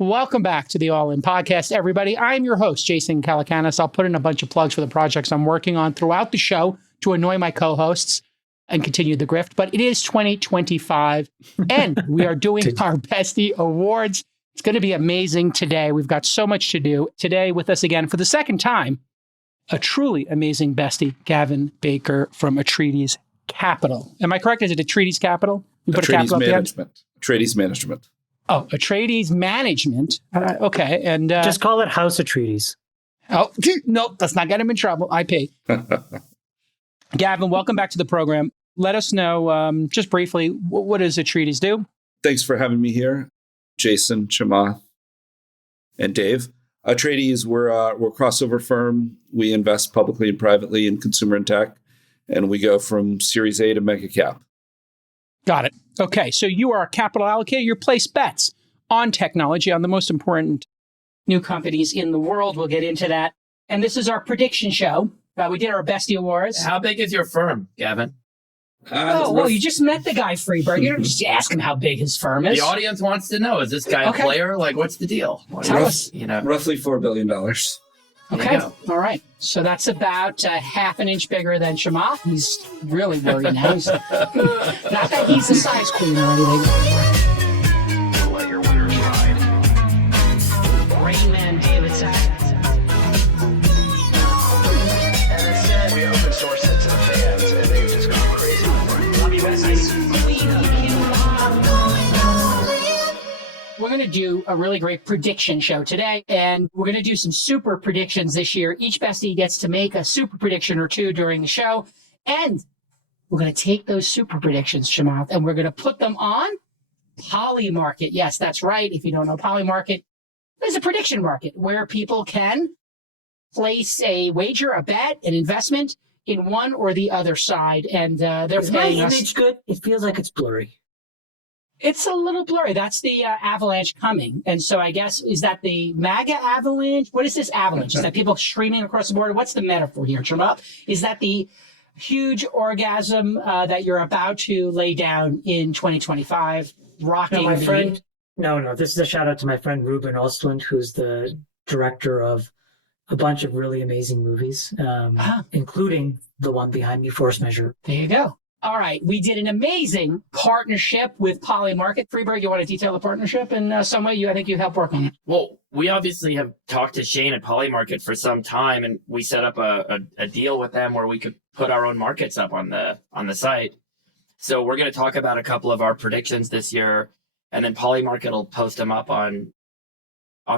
Welcome back to the All In podcast, everybody. I'm your host, Jason Calacanis. I'll put in a bunch of plugs for the projects I'm working on throughout the show to annoy my co-hosts and continue the grift. But it is 2025, and we are doing our Bestie Awards. It's going to be amazing today. We've got so much to do. Today with us again for the second time, a truly amazing bestie, Gavin Baker from Atreides Capital. Am I correct? Is it Atreides Capital? You put Atreides Management. Atreides Management. Oh, Atreides Management. Okay. And just call it House Atreides. Oh, nope. Let's not get him in trouble. I pay. Gavin, welcome back to the program. Let us know, just briefly, what does Atreides do? Thanks for having me here, Jason, Chamath, and Dave. Atreides, we're a crossover firm. We invest publicly and privately in consumer and tech, and we go from Series A to mega cap. Got it. Okay, so you are a capital allocator. You place bets on technology, on the most important new companies in the world. We'll get into that. And this is our prediction show. We did our Bestie Awards. How big is your firm, Gavin? Well, you just met the guy, Freeberg. You don't just ask him how big his firm is. The audience wants to know, is this guy a player? Like, what's the deal? Tell us. Roughly $4 billing. Okay. All right. So that's about half an inch bigger than Chamath. He's really worried now. Not that he's the size queen or anything. Let your winners ride. Rayman David We open source it to the fans, and they've just gone crazy. Love you, besties. We're going to do a really great prediction show today, and we're going to do some super predictions this year. Each bestie gets to make a super prediction or two during the show, and we're going to take those super predictions, Chamath, and we're going to put them on Polymarket. Yes, that's right. If you don't know Polymarket, there's a prediction market where people can place a wager, a bet, an investment in one or the other side, and they're paying us. Is my image good? It feels like it's blurry. It's a little blurry. That's the avalanche coming. And so I guess, is that the MAGA avalanche? What is this avalanche? Is that people streaming across the border? What's the metaphor here, Chamath? Is that the huge orgasm that you're about to lay down in 2025, rocking No, my friend. No. This is a shout out to my friend Ruben Ostlund, who's the director of a bunch of really amazing movies, including the one behind me, Force Measure. There you go. All right. We did an amazing partnership with Polymarket. Freeberg, you want to detail the partnership in some way? I think you helped work on it. Well, we obviously have talked to Shane at Polymarket for some time, and we set up a deal with them where we could put our own markets up on the site. So we're going to talk about a couple of our predictions this year, and then Polymarket will post them up on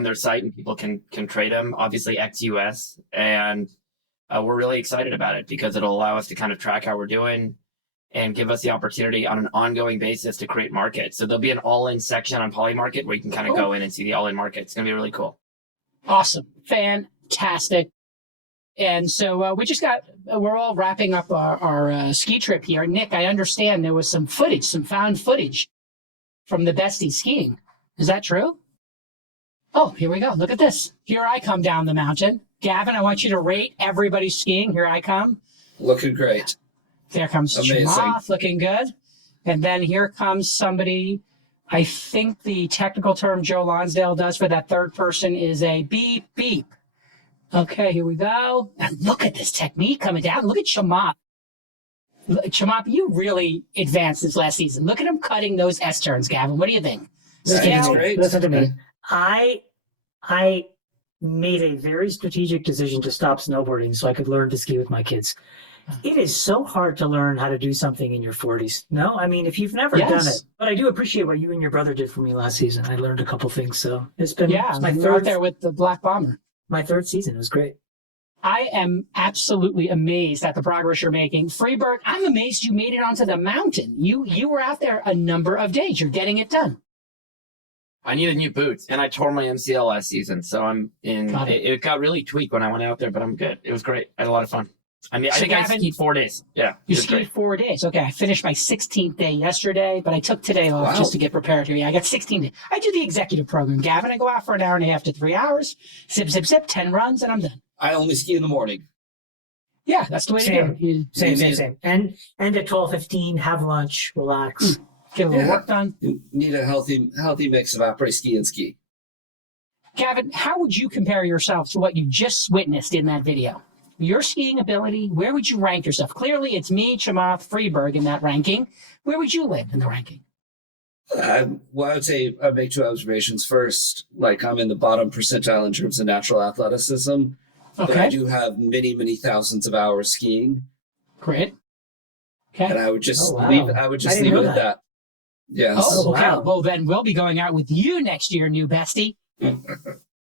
their site, and people can trade them, obviously ex-US. And we're really excited about it because it'll allow us to kind of track how we're doing and give us the opportunity on an ongoing basis to create markets. So there'll be an all-in section on Polymarket where you can kind of go in and see the all-in market. It's going to be really cool. Awesome. Fantastic. And so we're all wrapping up our ski trip here. Nick, I understand there was some found footage from the bestie skiing. Is that true? Oh, here we go. Look at this. Here I come down the mountain. Gavin, I want you to rate everybody skiing. Here I come. Looking great. There comes Chamath, looking good. And then here comes somebody, I think the technical term Joe Lonsdale does for that third person is a beep, beep. Okay, here we go. And look at this technique coming down. Look at Chamath. Chamath, you really advanced this last season. Look at him cutting those S-turns, Gavin. What do you think? That's great. Listen to me. I made a very strategic decision to stop snowboarding so I could learn to ski with my kids. It is so hard to learn how to do something in your 40s. No, I mean, if you've never done it, but I do appreciate what you and your brother did for me last season. I learned a couple things, so it's been my third there with the Black Bomber. My third season. It was great. I am absolutely amazed at the progress you're making. Freeberg, I'm amazed you made it onto the mountain. You were out there a number of days. You're getting it done. I needed new boots, and I tore my MCL last season, so I'm in. It got really tweaked when I went out there, but I'm good. It was great. I had a lot of fun. I mean, I think Gavin, I skied 4 days. Yeah. You skied 4 days. Okay. I finished my 16th day yesterday, but I took today off just to get prepared here. Yeah, I got 16 days. I do the executive program. Gavin, I go out for an hour and a half to 3 hours, zip, 10 runs, and I'm done. I only ski in the morning. Yeah, that's the way to do it. Same. And at 12:15, have lunch, relax. Get a little work done. You need a healthy mix of après ski and ski. Gavin, how would you compare yourself to what you just witnessed in that video? Your skiing ability, where would you rank yourself? Clearly, it's me, Chamath, Freeberg in that ranking. Where would you live in the ranking? Well, I would say I'd make two observations. First, like I'm in the bottom percentile in terms of natural athleticism, but I Okay, do have many, many thousands of hours skiing, great. and Okay. I would just Oh, wow. leave. I would I just didn't leave it know at that. that. Yes. Oh, okay. wow. Well, then we'll be going out with you next year, new bestie.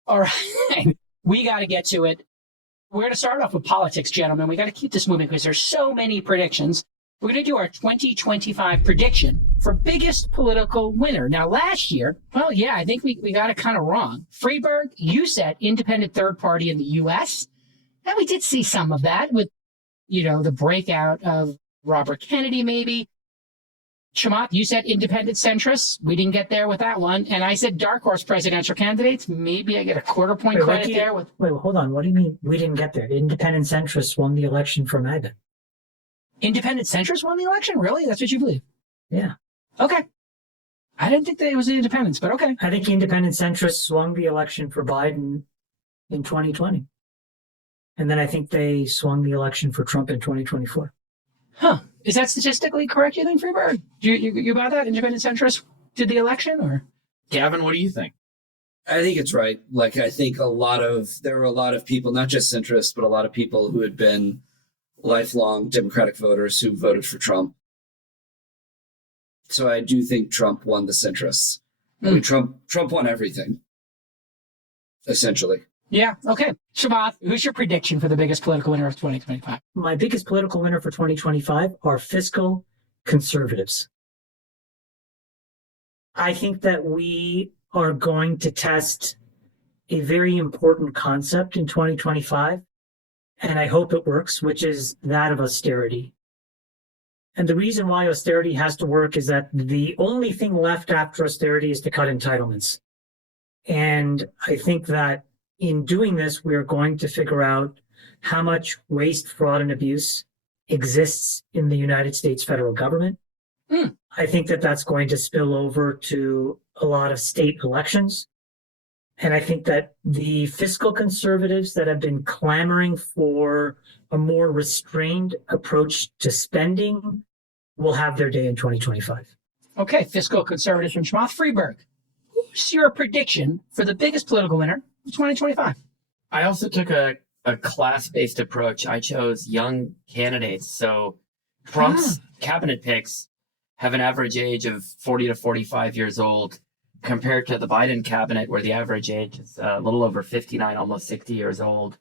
All right. We got to get to it. We're going to start off with politics, gentlemen. We got to keep this moving because there's so many predictions. We're going to do our 2025 prediction for biggest political winner. Now, last year, well, yeah, I think we got it kind of wrong. Freeberg, you said independent third party in the U.S. And we did see some of that with, the breakout of Robert Kennedy, maybe. Chamath, you said independent centrists. We didn't get there with that one. And I said dark horse presidential candidates. Maybe I get a quarter point Wait, what credit do you- there with Wait, hold on. What do you mean we didn't get there? Independent centrists won the election for MAGA. independent centrists won the election. Really? That's what you believe? Yeah. Okay. I didn't think that it was the independents, but okay. I think independent centrists swung the election for Biden in 2020. And then I think they swung the election for Trump in 2024. Huh. Is that statistically correct, you think, Freeberg? You buy that? Independent centrists did the election, or? Gavin, what do you think? I think it's right. Like I think there were a lot of people, not just centrists, but a lot of people who had been lifelong Democratic voters who voted for Trump. So I do think Trump won the centrists. I mean, Trump won everything, essentially. Yeah, okay. Chamath, who's your prediction for the biggest political winner of 2025? My biggest political winner for 2025 are fiscal conservatives. I think that we are going to test a very important concept in 2025, and I hope it works, which is that of austerity. And the reason why austerity has to work is that the only thing left after austerity is to cut entitlements. And I think that in doing this, we are going to figure out how much waste, fraud, and abuse exists in the United States federal government. I think that that's going to spill over to a lot of state elections. And I think that the fiscal conservatives that have been clamoring for a more restrained approach to spending will have their day in 2025. Okay, fiscal conservatives from Chamath. Freeberg, who's your prediction for the biggest political winner of 2025? I also took a class-based approach. I chose young candidates. So Trump's cabinet picks have an average age of 40 to 45 years old compared to the Biden cabinet, where the average age is a little over 59, almost 60 years old.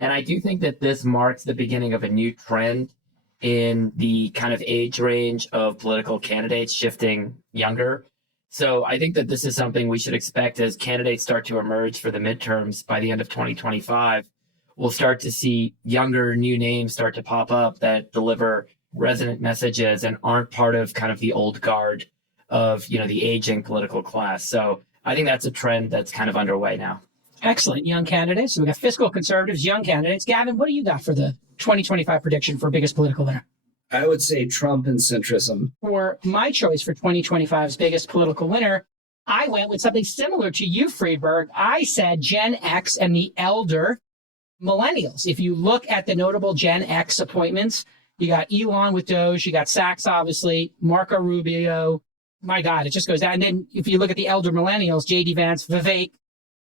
And I do think that this marks the beginning of a new trend in the kind of age range of political candidates shifting younger. So I think that this is something we should expect as candidates start to emerge for the midterms by the end of 2025. We'll start to see younger new names start to pop up that deliver resonant messages and aren't part of kind of the old guard of, the aging political class. So I think that's a trend that's kind of underway now. Excellent. Young candidates. So we got fiscal conservatives, young candidates. Gavin, what do you got for the 2025 prediction for biggest political winner? I would say Trump and centrism. For my choice for 2025's biggest political winner, I went with something similar to you, Friedberg. I said Gen X and the elder millennials. If you look at the notable Gen X appointments, you got Elon with Doge, you got Sachs, obviously, Marco Rubio. My God, it just goes down. And then if you look at the elder millennials, J.D. Vance, Vivek,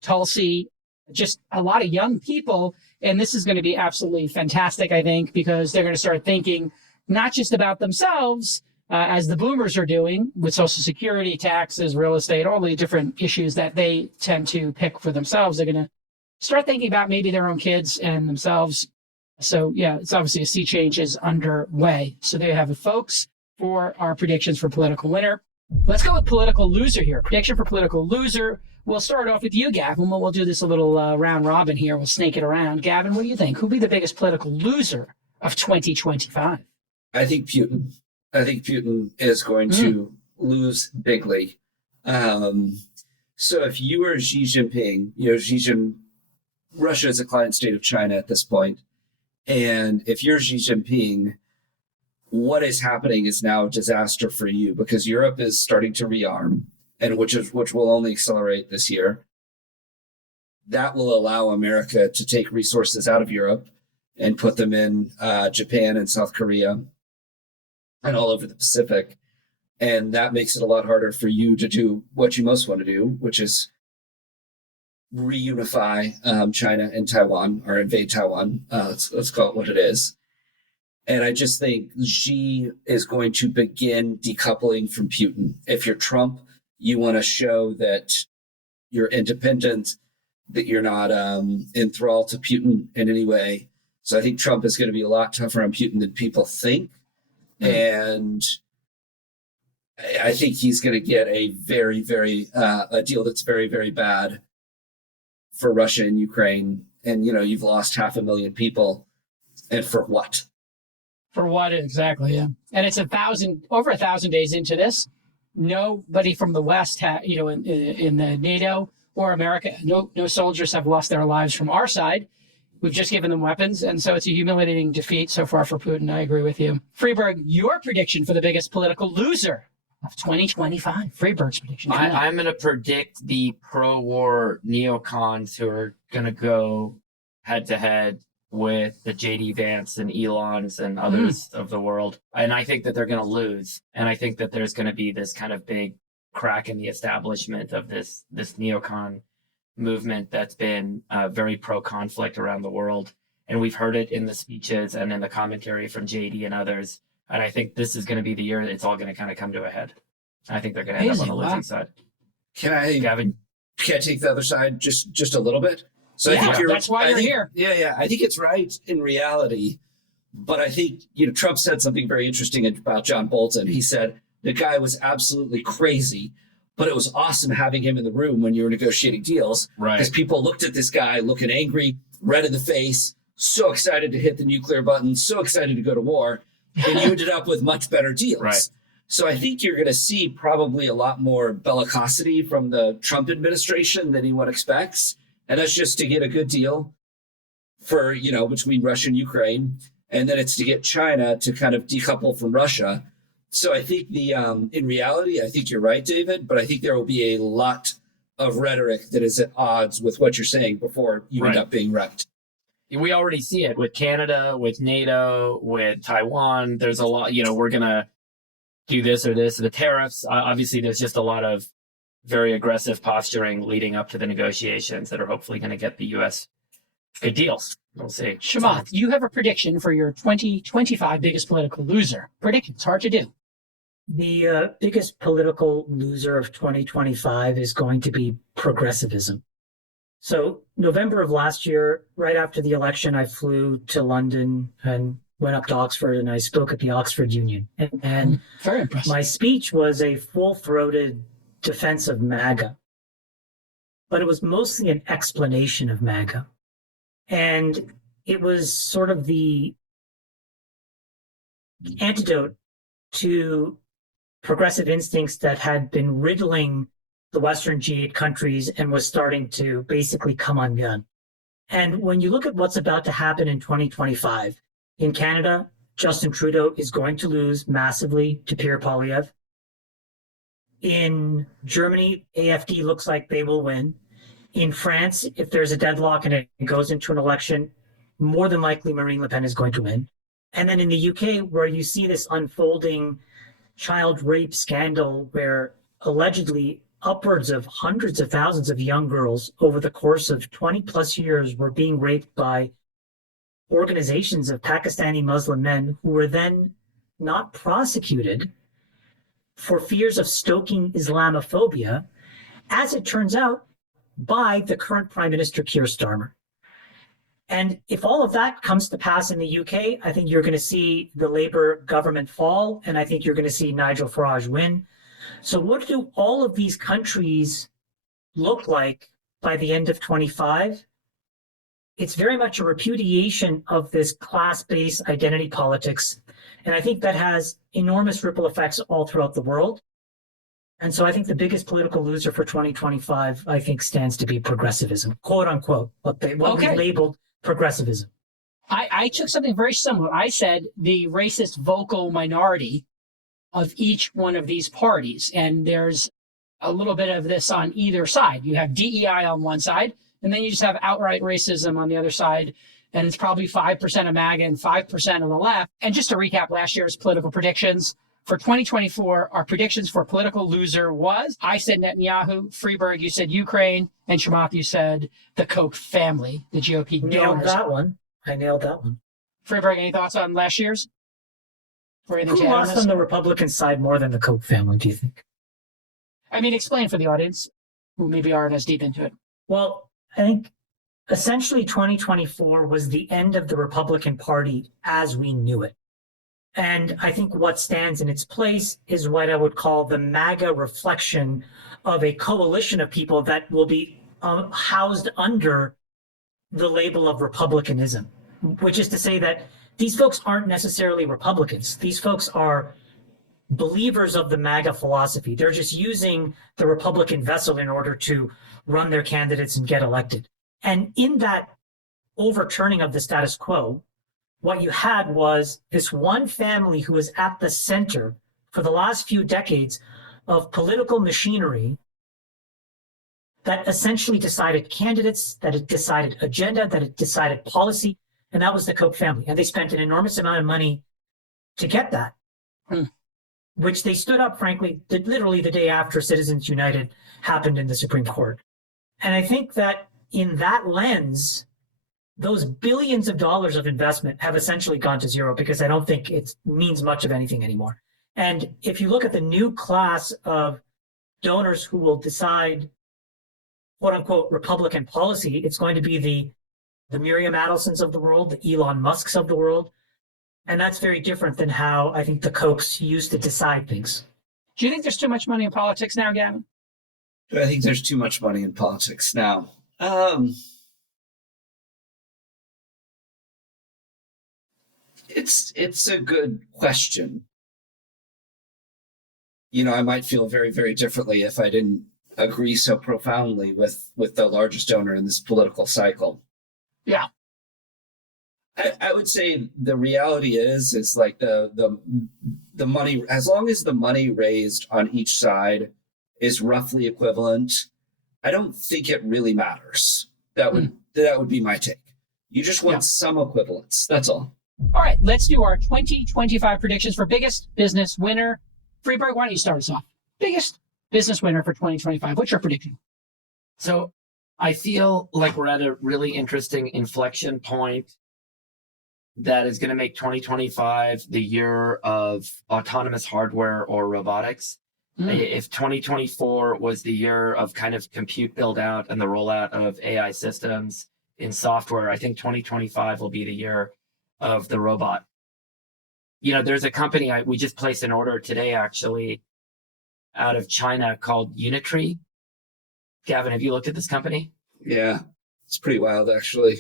Tulsi, just a lot of young people. And this is going to be absolutely fantastic, I think, because they're going to start thinking not just about themselves, as the boomers are doing with Social Security, taxes, real estate, all the different issues that they tend to pick for themselves. They're going to start thinking about maybe their own kids and themselves. So, yeah, it's obviously a sea change is underway. So there you have it, folks, for our predictions for political winner. Let's go with political loser here. Prediction for political loser. We'll start off with you, Gavin. We'll do this a little round robin here. We'll snake it around. Gavin, what do you think? Who'll be the biggest political loser of 2025? I think Putin. I think Putin is going to lose bigly. So if you are Xi Jinping, Russia is a client state of China at this point. And if you're Xi Jinping, what is happening is now a disaster for you because Europe is starting to rearm, and which will only accelerate this year. that will allow America to take resources out of Europe and put them in Japan and South Korea and all over the Pacific. And that makes it a lot harder for you to do what you most want to do, which is reunify China and Taiwan, or invade Taiwan. Let's call it what it is. And I just think Xi is going to begin decoupling from Putin. If you're Trump, you want to show that you're independent, that you're not enthralled to Putin in any way. So I think Trump is going to be a lot tougher on Putin than people think. And I think he's going to get a very, very, a deal that's very, very bad for Russia and Ukraine. And, you know, you've lost 500,000 people. And for what? For what exactly? Yeah, and it's over 1,000 days into this. Nobody from the West, in the NATO or America, no soldiers have lost their lives from our side. We've just given them weapons, and so it's a humiliating defeat so far for Putin. I agree with you, Freeberg. Your prediction for the biggest political loser of 2025. Freeberg's prediction. I'm going to predict the pro-war neocons who are going to go head-to-head with the JD Vance and Elons and others of the world. And I think that they're going to lose. And I think that there's going to be this kind of big crack in the establishment of this neocon movement that's been very pro-conflict around the world. And we've heard it in the speeches and in the commentary from JD and others. And I think this is going to be the year that it's all going to kind of come to a head. I think they're going to end up on the losing side. Can I take the other side just a little bit? So yeah, I think that's why you're here. Yeah. I think it's right in reality. But I think, Trump said something very interesting about John Bolton. He said the guy was absolutely crazy, but it was awesome having him in the room when you were negotiating deals. Right. Because people looked at this guy looking angry, red in the face, so excited to hit the nuclear button, so excited to go to war. And you ended up with much better deals. Right. So I think you're going to see probably a lot more bellicosity from the Trump administration than anyone expects. And that's just to get a good deal for, between Russia and Ukraine. And then it's to get China to kind of decouple from Russia. So I think in reality, I think you're right, David, but I think there will be a lot of rhetoric that is at odds with what you're saying before you end up being wrecked. We already see it with Canada, with NATO, with Taiwan. There's a lot, we're going to do this or this. The tariffs, obviously, there's just a lot of very aggressive posturing leading up to the negotiations that are hopefully going to get the U.S. good deals. We'll see. Chamath, you have a prediction for your 2025 biggest political loser. Prediction, it's hard to do. The biggest political loser of 2025 is going to be progressivism. So November of last year, right after the election, I flew to London and went up to Oxford and I spoke at the Oxford Union. And very impressive. My speech was a full-throated defense of MAGA, but it was mostly an explanation of MAGA. And it was sort of the antidote to progressive instincts that had been riddling the Western G8 countries and was starting to basically come undone. And when you look at what's about to happen in 2025, in Canada, Justin Trudeau is going to lose massively to Pierre Poilievre. In Germany, AfD looks like they will win. In France, if there's a deadlock and it goes into an election, more than likely Marine Le Pen is going to win. And then in the UK, where you see this unfolding child rape scandal where allegedly upwards of hundreds of thousands of young girls over the course of 20 plus years were being raped by organizations of Pakistani Muslim men who were then not prosecuted for fears of stoking Islamophobia, as it turns out, by the current Prime Minister Keir Starmer. And if all of that comes to pass in the UK, I think you're going to see the Labour government fall, and I think you're going to see Nigel Farage win. So what do all of these countries look like by the end of 25? It's very much a repudiation of this class-based identity politics. And I think that has enormous ripple effects all throughout the world. And so I think the biggest political loser for 2025, I think, stands to be progressivism, quote unquote, what we labeled progressivism. I took something very similar. I said the racist vocal minority of each one of these parties. And there's a little bit of this on either side. You have DEI on one side, And then you just have outright racism on the other side. And it's probably 5% of MAGA and 5% of the left. And just to recap last year's political predictions, for 2024, our predictions for political loser was, I said Netanyahu, Freeberg, you said Ukraine, and Chamath, you said the Koch family, the GOP Nailed donors. that one. I nailed that one. Freeberg, any thoughts on last year's? Or anything Who to add on lost this? on the Republican side more than the Koch family, do you think? I mean, explain for the audience who maybe aren't as deep into it. Well, I think essentially 2024 was the end of the Republican Party as we knew it. And I think what stands in its place is what I would call the MAGA reflection of a coalition of people that will be housed under the label of Republicanism, which is to say that these folks aren't necessarily Republicans. These folks are believers of the MAGA philosophy. They're just using the Republican vessel in order to run their candidates and get elected. And in that overturning of the status quo, what you had was this one family who was at the center for the last few decades of political machinery that essentially decided candidates, that it decided agenda, that it decided policy, and that was the Koch family. And they spent an enormous amount of money to get that, which they stood up, frankly, literally the day after Citizens United happened in the Supreme Court. And I think that in that lens, those billions of dollars of investment have essentially gone to zero because I don't think it means much of anything anymore. And if you look at the new class of donors who will decide, quote unquote, Republican policy, it's going to be the Miriam Adelsons of the world, the Elon Musks of the world. And that's very different than how I think the Kochs used to decide things. Do you think there's too much money in politics now, Gavin? Do I think there's too much money in politics now? It's a good question. You know, I might feel very, very differently if I didn't agree so profoundly with the largest donor in this political cycle. Yeah. I would say the reality is like the money, as long as the money raised on each side is roughly equivalent, I don't think it really matters. That would be my take. You just want some equivalence. That's all. All right, let's do our 2025 predictions for biggest business winner. Freeberg, why don't you start us off? Biggest business winner for 2025. What's your prediction? So I feel like we're at a really interesting inflection point that is going to make 2025 the year of autonomous hardware or robotics. If 2024 was the year of kind of compute build out and the rollout of AI systems in software, I think 2025 will be the year of the robot. You know, there's a company we just placed an order today, actually, out of China called Unitree. Gavin, have you looked at this company? Yeah, it's pretty wild, actually.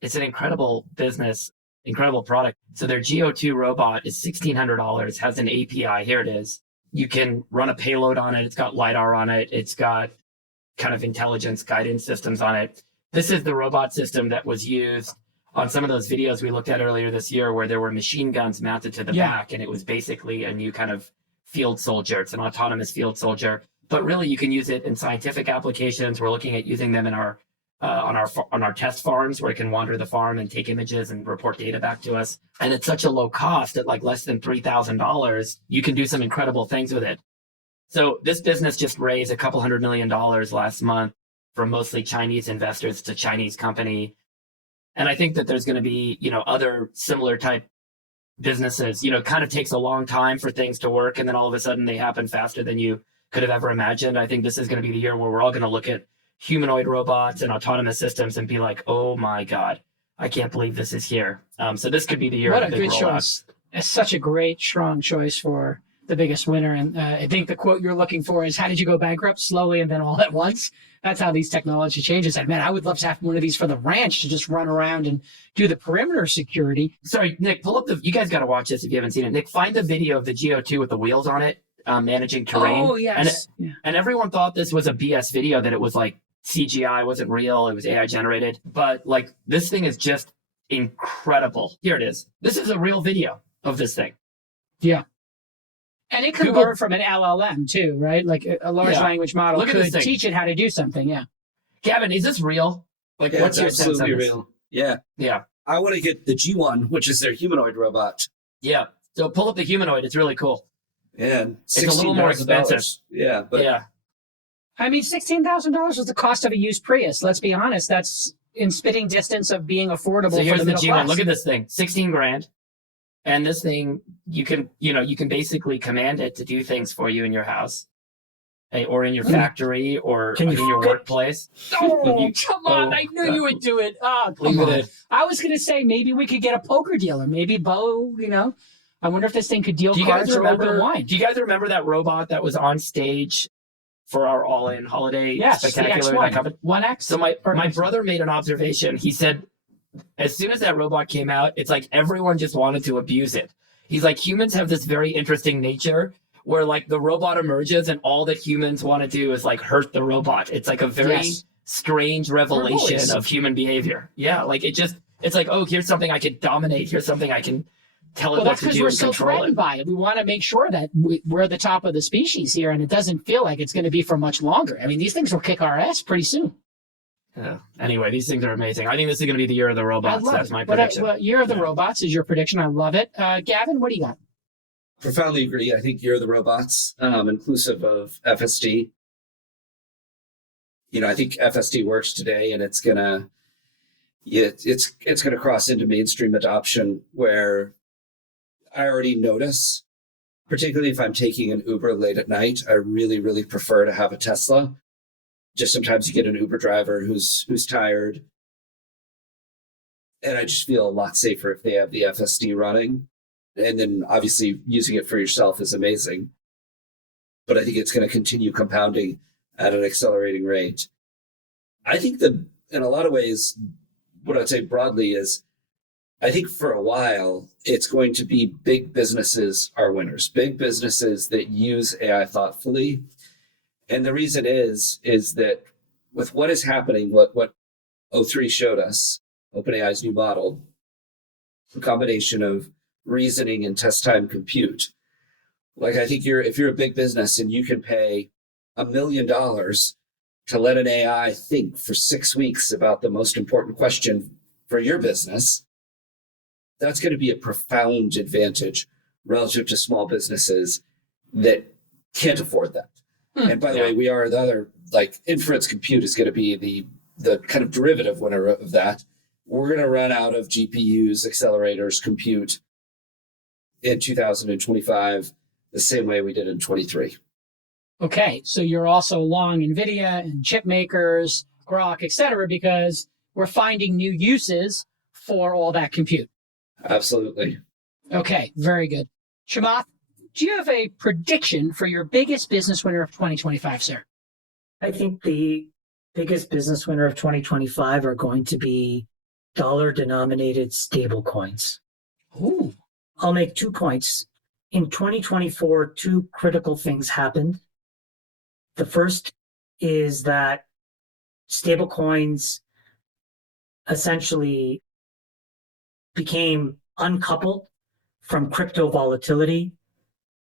It's an incredible business, incredible product. So their GO2 robot is $1,600, has an API. Here it is. You can run a payload on it. It's got LiDAR on it. It's got kind of intelligence guidance systems on it. This is the robot system that was used on some of those videos we looked at earlier this year where there were machine guns mounted to the back, and it was basically a new kind of field soldier. It's an autonomous field soldier, but really you can use it in scientific applications. We're looking at using them in our on our test farms where it can wander the farm and take images and report data back to us. And it's such a low cost at like less than $3,000. You can do some incredible things with it. So this business just raised a couple $100 million last month from mostly Chinese investors. It's a Chinese company. And I think that there's going to be, you know, other similar type businesses. You know, it kind of takes a long time for things to work, and then all of a sudden they happen faster than you could have ever imagined. I think this is going to be the year where we're all going to look at humanoid robots and autonomous systems and be like, oh my God, I can't believe this is here. So this could be the year What of a the big good rollout. choice. It's such a great, strong choice for the biggest winner. And I think the quote you're looking for is, how did you go bankrupt? Slowly and then all at once. That's how these technology changes. And man, I would love to have one of these for the ranch to just run around and do the perimeter security. Sorry, Nick, pull up you guys got to watch this if you haven't seen it. Nick, find the video of the GO2 with the wheels on it, managing terrain. Oh, yes. And everyone thought this was a BS video, that it was like CGI, wasn't real, it was AI generated. But like, this thing is just incredible. Here it is. This is a real video of this thing. Yeah. And it could Google- learn from an LLM too, right? Like a large language model Look at this could thing. teach it how to do something. Yeah. Gavin, is this real? Like, Yeah, what's it's your sense of absolutely this? real. Yeah. Yeah. I want to get the G1, which is their humanoid robot. Yeah. So pull up the humanoid. It's really cool. And It's a little more expensive. $16,000. Yeah, but Yeah. I mean, $16,000 is the cost of a used Prius. Let's be honest. That's in spitting distance of being affordable So for here's the the middle G1. class. Look at this thing. 16 grand. And this thing, you can basically command it to do things for you in your house. Or in your factory, or Can in you your fit- workplace. Oh, come on. I knew you would do it. Oh, come Leave it on. in. I was going to say maybe we could get a poker dealer. Maybe Bo, I wonder if this thing could deal Do you guys cards or open remember? wine. Do you guys remember that robot that was on stage for our All In holiday Yes, the spectacular? That X1. company? 1X? So my X. brother made an observation. He said, as soon as that robot came out, it's like everyone just wanted to abuse it. He's like, humans have this very interesting nature where like the robot emerges and all that humans want to do is like hurt the robot. It's like a very Yes. strange revelation bullies. of human behavior. Yeah, like it's like, oh, here's something I can dominate. Here's something I can tell it Well, what that's to because do we're and so control threatened it. by it. We want to make sure that we're the top of the species here, and it doesn't feel like it's going to be for much longer. I mean, these things will kick our ass pretty soon. Yeah. Anyway, these things are amazing. I think this is going to be the year of the I robots. love That's it. my But, prediction. Year of the Yeah. Robots is your prediction. I love it. Gavin, what do you got? profoundly agree. I think Year of the Robots, inclusive of FSD. I think FSD works today, and it's gonna cross into mainstream adoption. Where I already notice, particularly if I'm taking an Uber late at night, I really, really prefer to have a Tesla. Just sometimes you get an Uber driver who's tired, and I just feel a lot safer if they have the FSD running. And then obviously using it for yourself is amazing. But I think it's going to continue compounding at an accelerating rate. I think in a lot of ways, what I'd say broadly is, I think for a while, it's going to be big businesses are winners, big businesses that use AI thoughtfully. And the reason is that with what is happening, what O3 showed us, OpenAI's new model, a combination of reasoning and test time compute. Like, I think if you're a big business and you can pay $1 million to let an AI think for 6 weeks about the most important question for your business, that's going to be a profound advantage relative to small businesses that can't afford that. And by the way, we are the other, like, inference compute is going to be the kind of derivative winner of that. We're going to run out of GPUs, accelerators, compute in 2025, the same way we did in 23. Okay, so you're also long NVIDIA and chip makers, Grok, et cetera, because we're finding new uses for all that compute. Absolutely. Okay, very good. Chamath, do you have a prediction for your biggest business winner of 2025, sir? I think the biggest business winner of 2025 are going to be dollar-denominated stablecoins. Ooh. I'll make 2 points. In 2024, 2 critical things happened. The first is that stablecoins essentially became uncoupled from crypto volatility,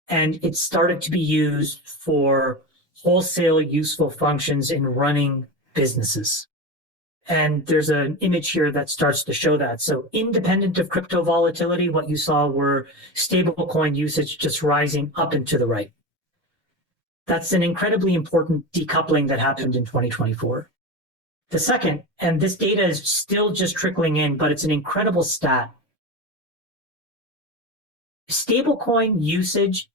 and it started to be used for wholesale useful functions in running businesses. And there's an image here that starts to show that. So independent of crypto volatility, what you saw were stablecoin usage just rising up and to the right. That's an incredibly important decoupling that happened in 2024. The second, and this data is still just trickling in, but it's an incredible stat. Stablecoin usage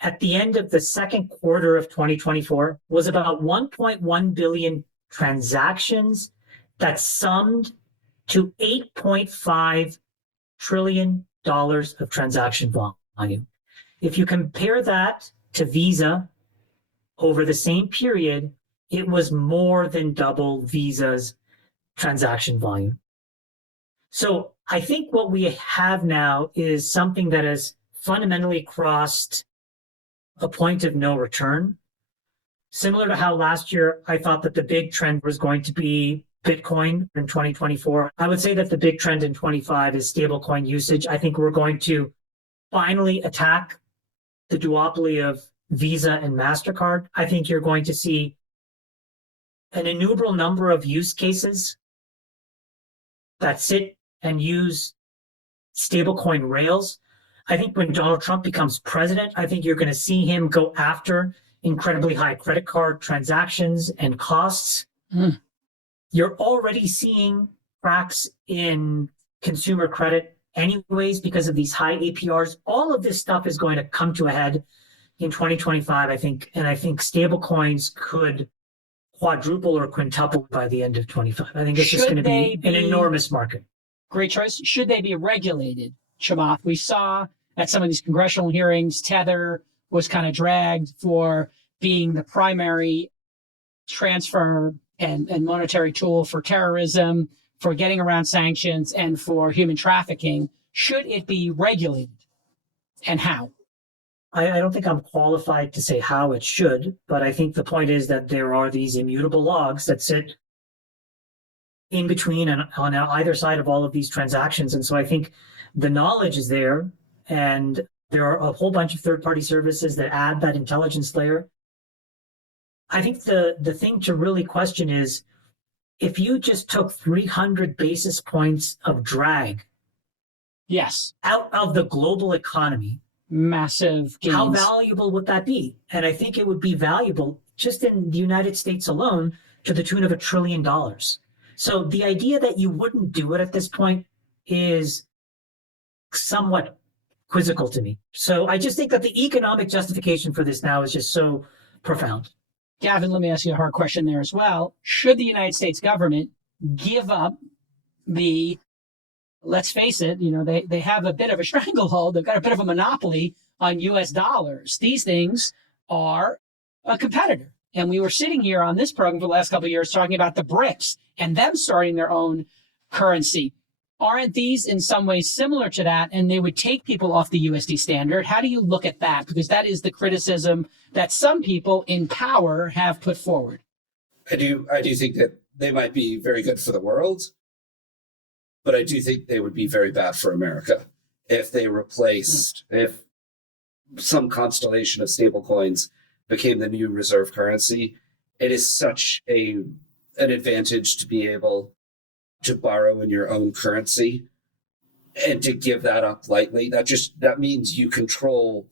at the end of the second quarter of 2024 was about 1.1 billion transactions that summed to $8.5 trillion of transaction volume. If you compare that to Visa over the same period, it was more than double Visa's transaction volume. So I think what we have now is something that has fundamentally crossed a point of no return. Similar to how last year I thought that the big trend was going to be Bitcoin in 2024. I would say that the big trend in 25 is stablecoin usage. I think we're going to finally attack the duopoly of Visa and MasterCard. I think you're going to see an innumerable number of use cases that sit and use stablecoin rails. I think when Donald Trump becomes president, I think you're going to see him go after incredibly high credit card transactions and costs. You're already seeing cracks in consumer credit anyways because of these high APRs. All of this stuff is going to come to a head in 2025, I think. And I think stablecoins could quadruple or quintuple by the end of 25. I think it's just going to be an enormous market. Great choice. Should they be regulated, Chamath? We saw at some of these congressional hearings, Tether was kind of dragged for being the primary transfer and monetary tool for terrorism, for getting around sanctions, and for human trafficking. Should it be regulated, and how? I don't think I'm qualified to say how it should, but I think the point is that there are these immutable logs that sit in between and on either side of all of these transactions. And so I think the knowledge is there, and there are a whole bunch of third-party services that add that intelligence layer. I think the thing to really question is, if you just took 300 basis points of drag out of the global economy, massive gains. How valuable would that be? And I think it would be valuable just in the United States alone to the tune of $1 trillion. So the idea that you wouldn't do it at this point is somewhat quizzical to me. So I just think that the economic justification for this now is just so profound. Gavin, let me ask you a hard question there as well. Should the United States government give up the, let's face it, they have a bit of a stranglehold. They've got a bit of a monopoly on US dollars. These things are a competitor. And we were sitting here on this program for the last couple of years talking about the BRICS and them starting their own currency. Aren't these in some ways similar to that? And they would take people off the USD standard. How do you look at that? Because that is the criticism that some people in power have put forward. I do think that they might be very good for the world, but I do think they would be very bad for America if they replaced, if some constellation of stablecoins became the new reserve currency. It is such an advantage to be able to borrow in your own currency and to give that up lightly. That means you control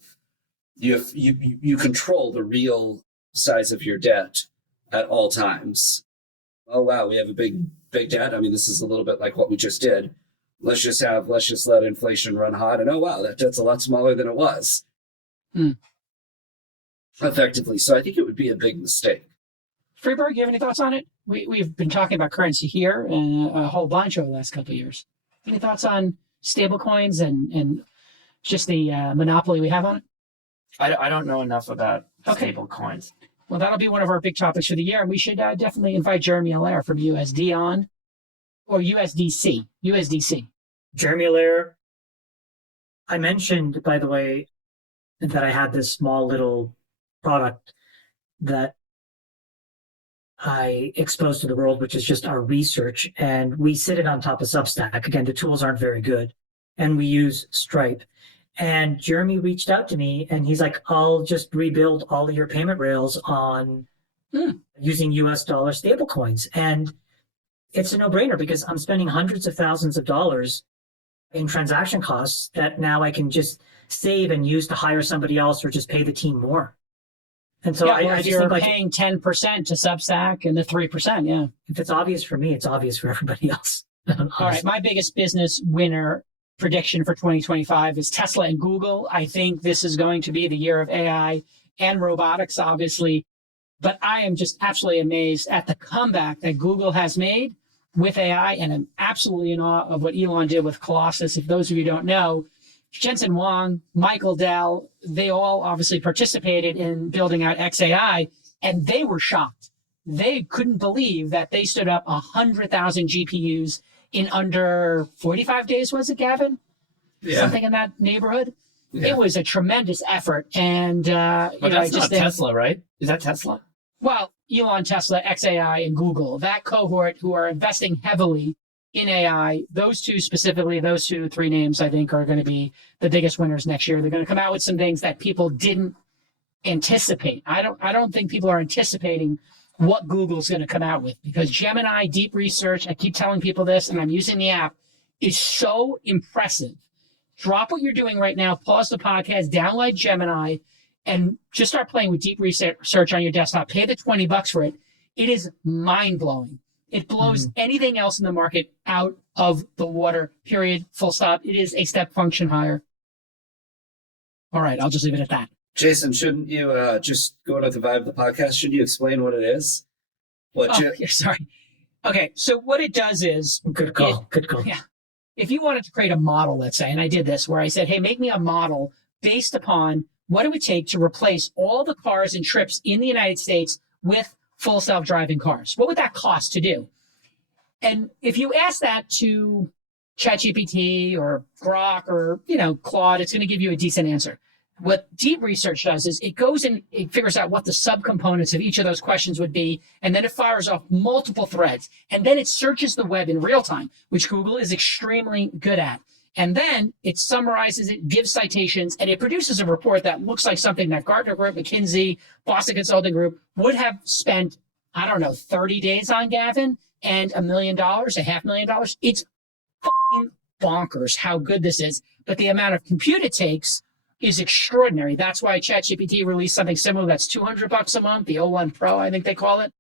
you control the real size of your debt at all times. Oh wow, we have a big debt. I mean, this is a little bit like what we just did. Let's just let inflation run hot, and oh wow, that debt's a lot smaller than it was. Effectively. So I think it would be a big mistake. Freeberg, you have any thoughts on it? We've been talking about currency here and a whole bunch over the last couple of years. Any thoughts on stablecoins and just the monopoly we have on it? I don't know enough about stablecoins. Well, that'll be one of our big topics for the year. And we should definitely invite Jeremy Allaire from USD on, or USDC. Jeremy Allaire, I mentioned, by the way, that I had this small little product that I exposed to the world, which is just our research. And we sit it on top of Substack. Again, the tools aren't very good. And we use Stripe. And Jeremy reached out to me and he's like, I'll just rebuild all of your payment rails on using US dollar stablecoins. And it's a no-brainer because I'm spending hundreds of thousands of dollars in transaction costs that now I can just save and use to hire somebody else or just pay the team more. And so I just you're think paying 10% to Substack and the 3%, if it's obvious for me, it's obvious for everybody else. All right, my biggest business winner prediction for 2025 is Tesla and Google. I think this is going to be the year of AI and robotics, obviously. But I am just absolutely amazed at the comeback that Google has made with AI, and I'm absolutely in awe of what Elon did with Colossus. If those of you don't know, Jensen Huang, Michael Dell, they all obviously participated in building out XAI, and they were shocked. They couldn't believe that they stood up 100,000 GPUs in under 45 days, was it, Gavin? Yeah. Something in that neighborhood. Yeah. It was a tremendous effort. And But that's not Tesla, right? Is that Tesla? Well, Elon, Tesla, XAI, and Google, that cohort who are investing heavily in AI, those two specifically, those three names, I think, are going to be the biggest winners next year. They're going to come out with some things that people didn't anticipate. I don't think people are anticipating what Google's going to come out with, because Gemini deep research, I keep telling people this and I'm using the app, is so impressive. Drop what you're doing right now, pause the podcast, download Gemini, and just start playing with deep research on your desktop. Pay the $20 for it. It is mind-blowing. It blows anything else in the market out of the water, period, full stop. It is a step function higher. All right, I'll just leave it at that. Jason, shouldn't you just going with the vibe of the podcast? Shouldn't you explain what it is? Sorry. Okay, so what it does is... Good call. Good call. Yeah. If you wanted to create a model, let's say, and I did this, where I said, hey, make me a model based upon what it would take to replace all the cars and trips in the United States with full self-driving cars. What would that cost to do? And if you ask that to ChatGPT or Grok or, Claude, it's going to give you a decent answer. What deep research does is it goes and it figures out what the subcomponents of each of those questions would be, and then it fires off multiple threads. And then it searches the web in real time, which Google is extremely good at. And then it summarizes it, gives citations, and it produces a report that looks like something that Gartner Group, McKinsey, Boston Consulting Group would have spent, 30 days on, Gavin, and $1 million, $500,000. It's fucking bonkers how good this is. But the amount of compute it takes is extraordinary. That's why ChatGPT released something similar that's $200 a month, the O1 Pro, I think they call it.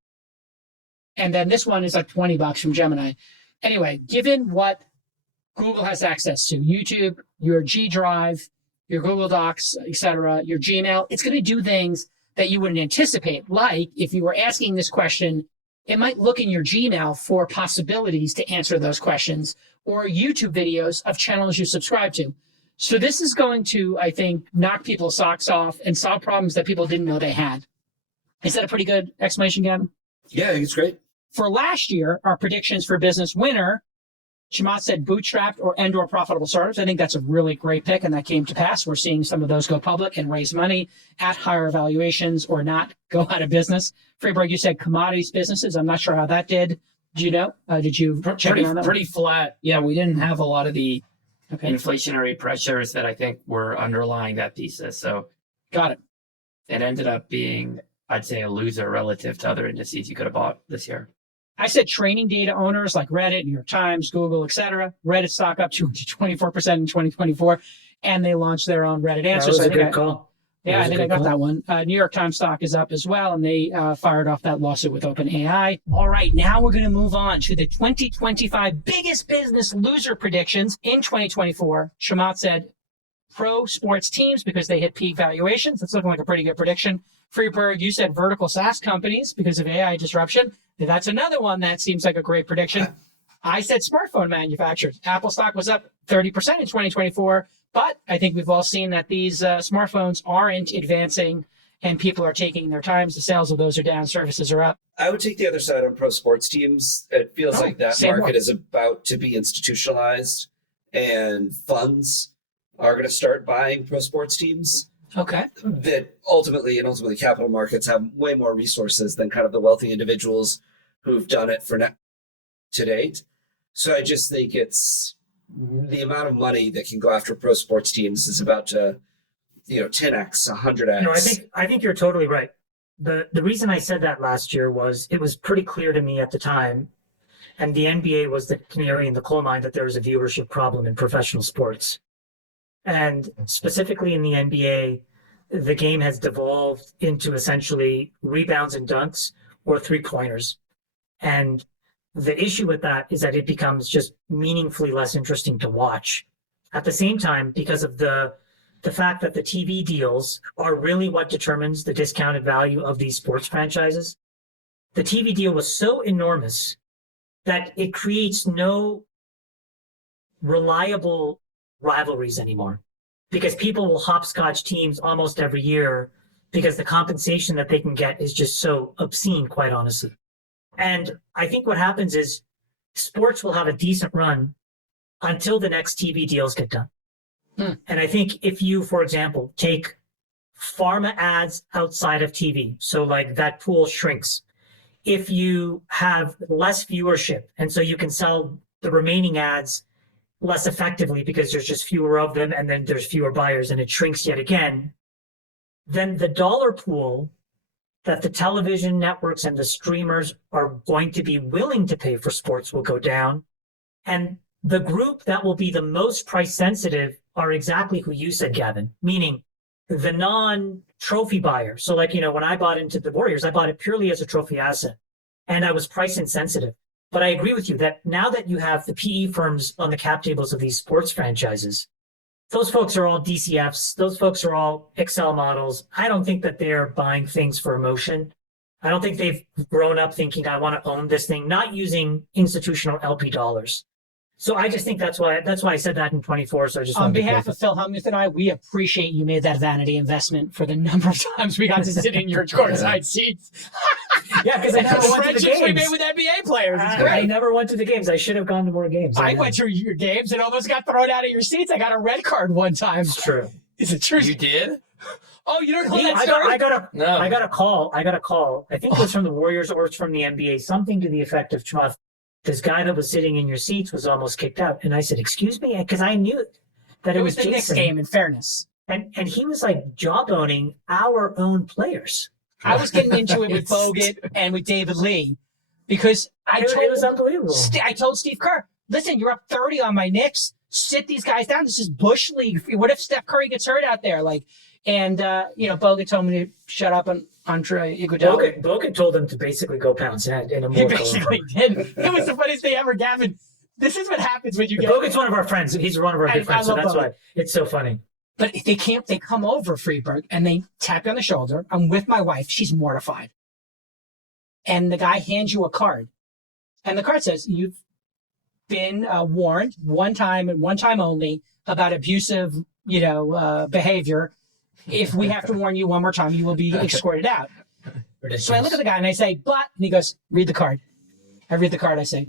And then this one is like $20 from Gemini. Anyway, given what Google has access to, YouTube, your G Drive, your Google Docs, etc., your Gmail, it's going to do things that you wouldn't anticipate. Like if you were asking this question, it might look in your Gmail for possibilities to answer those questions, or YouTube videos of channels you subscribe to. So this is going to, I think, knock people's socks off and solve problems that people didn't know they had. Is that a pretty good explanation, Gavin? Yeah, I think it's great. For last year, our predictions for business winner, Chamath said bootstrapped or profitable startups. I think that's a really great pick, and that came to pass. We're seeing some of those go public and raise money at higher valuations or not go out of business. Freeberg, you said commodities businesses. I'm not sure how that did. Do you know? Did you check in on that? Pretty flat. Yeah, we didn't have a lot of the inflationary pressures that I think were underlying that thesis. So got it. It ended up being, I'd say, a loser relative to other indices you could have bought this year. I said training data owners like Reddit, New York Times, Google, etc. Reddit stock up 224% in 2024, and they launched their own Reddit answers. That was a good call. Yeah, I think I got that one. New York Times stock is up as well, and they fired off that lawsuit with OpenAI. All right, now we're going to move on to the 2025 biggest business loser predictions in 2024. Chamath said pro sports teams because they hit peak valuations. That's looking like a pretty good prediction. Freeberg, you said vertical SaaS companies because of AI disruption. That's another one that seems like a great prediction. I said smartphone manufacturers. Apple stock was up 30% in 2024, but I think we've all seen that these smartphones aren't advancing and people are taking their times. The sales of those are down, services are up. I would take the other side on pro sports teams. It feels like that market is about to be institutionalized, and funds are going to start buying pro sports teams. Okay. That ultimately capital markets have way more resources than kind of the wealthy individuals who've done it to date. So I just think it's the amount of money that can go after pro sports teams is about to, 10x, 100x. No, I think you're totally right. The reason I said that last year was it was pretty clear to me at the time, and the NBA was the canary in the coal mine, that there was a viewership problem in professional sports. And specifically in the NBA, the game has devolved into essentially rebounds and dunks or three-pointers. And the issue with that is that it becomes just meaningfully less interesting to watch. At the same time, because of the fact that the TV deals are really what determines the discounted value of these sports franchises, the TV deal was so enormous that it creates no reliable rivalries anymore, because people will hopscotch teams almost every year because the compensation that they can get is just so obscene, quite honestly. And I think what happens is sports will have a decent run until the next TV deals get done. And I think if you, for example, take pharma ads outside of TV, so like that pool shrinks. If you have less viewership, and so you can sell the remaining ads less effectively because there's just fewer of them, and then there's fewer buyers and it shrinks yet again, then the dollar pool that the television networks and the streamers are going to be willing to pay for sports will go down. And the group that will be the most price sensitive are exactly who you said, Gavin, meaning the non-trophy buyer. So like, when I bought into the Warriors, I bought it purely as a trophy asset and I was price insensitive. But I agree with you that now that you have the PE firms on the cap tables of these sports franchises, those folks are all DCFs. Those folks are all Excel models. I don't think that they're buying things for emotion. I don't think they've grown up thinking, I want to own this thing, not using institutional LP dollars. So I just think that's why I said that in 24. So I just on behalf of Phil Hellmuth and I, we appreciate you made that vanity investment for the number of times we got to sit in your courtside seats. Yeah, because I never went to the games. We made with NBA players. It's great. I never went to the games. I should have gone to more games. I went to your games and almost got thrown out of your seats. I got a red card one time. It's true. Is it true? You did? Oh, you don't know that I story? got a call. I think it was from the Warriors or it's from the NBA. Something to the effect of, Chamath, this guy that was sitting in your seats was almost kicked out. And I said, excuse me? Because I knew that It was the Knicks Jason. game, in fairness. And he was like jawboning our own players. I was getting into it with Bogut and with David Lee because It was unbelievable. I told Steve Kerr, listen, you're up 30 on my Knicks. Sit these guys down. This is Bush League. What if Steph Curry gets hurt out there? Bogut told me to shut up on Andre Iguodala. Bogut told him to basically go pound sand in a He more basically did. It was the funniest thing ever, Gavin. This is what happens when you get... Bogut's one of our friends. He's one of our good friends, so that's why it's so funny. But they come over, Freeberg, and they tap you on the shoulder. I'm with my wife. She's mortified. And the guy hands you a card. And the card says, you've been warned one time and one time only about abusive, behavior. If we have to warn you one more time, you will be escorted out. Ridiculous. So I look at the guy and I say, but, and he goes, read the card. I read the card. I say,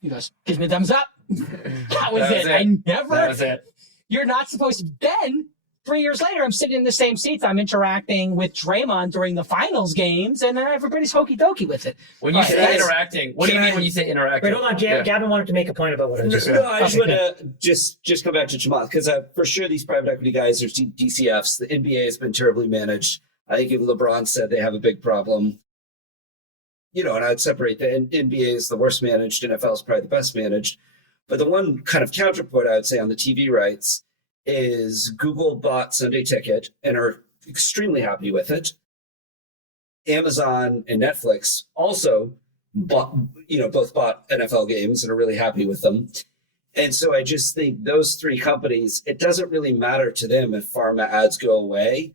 he goes, gives me a thumbs up. That was it. That was it. You're not supposed to. Then, 3 years later, I'm sitting in the same seats. I'm interacting with Draymond during the finals games, and then everybody's hokey dokey with it. When you say interacting, what do you mean when you say interacting? Wait, hold on. Gavin wanted to make a point about what I just said. No, I just want to just come back to Chamath, because for sure these private equity guys are DCFs. The NBA has been terribly managed. I think even LeBron said they have a big problem. And I'd separate the NBA is the worst managed, NFL is probably the best managed. But the one kind of counterpoint I would say on the TV rights is Google bought Sunday Ticket and are extremely happy with it. Amazon and Netflix also both bought NFL games and are really happy with them. And so I just think those three companies, it doesn't really matter to them if pharma ads go away.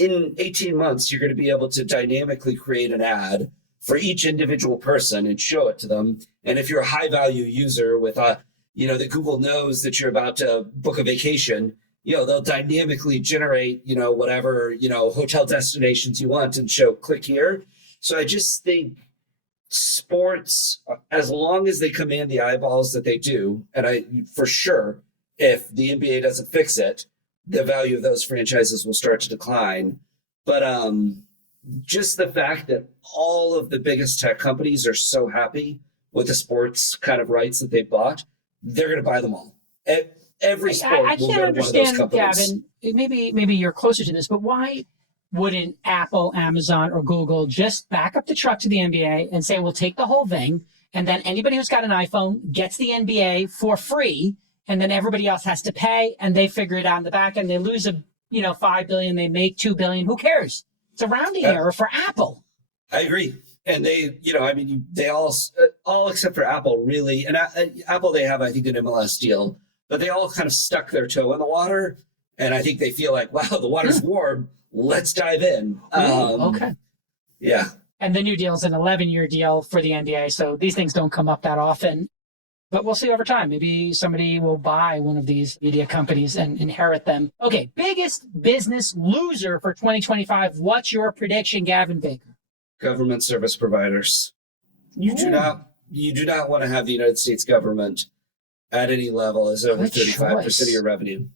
In 18 months, you're going to be able to dynamically create an ad for each individual person and show it to them. And if you're a high value user with that Google knows that you're about to book a vacation, they'll dynamically generate, whatever, hotel destinations you want and show click here. So I just think sports, as long as they command the eyeballs that they do, and for sure, if the NBA doesn't fix it, the value of those franchises will start to decline. But just the fact that all of the biggest tech companies are so happy with the sports kind of rights that they bought, they're going to buy them all. Every sport I will can't go to one of those understand, companies. Gavin, maybe you're closer to this, but why wouldn't Apple, Amazon, or Google just back up the truck to the NBA and say, we'll take the whole thing, and then anybody who's got an iPhone gets the NBA for free, and then everybody else has to pay, and they figure it out in the back, and they lose $5 billion, they make $2 billion. Who cares? It's a rounding error for Apple. I agree. And they all except for Apple really, and Apple, they have, I think, an MLS deal, but they all kind of stuck their toe in the water. And I think they feel like, wow, the water's warm. Let's dive in. Okay. Yeah. And the new deal is an 11-year deal for the NBA. So these things don't come up that often, but we'll see over time. Maybe somebody will buy one of these media companies and inherit them. Okay. Biggest business loser for 2025. What's your prediction, Gavin Baker? Government service providers. You do not want to have the United States government at any level as over 35% of your revenue.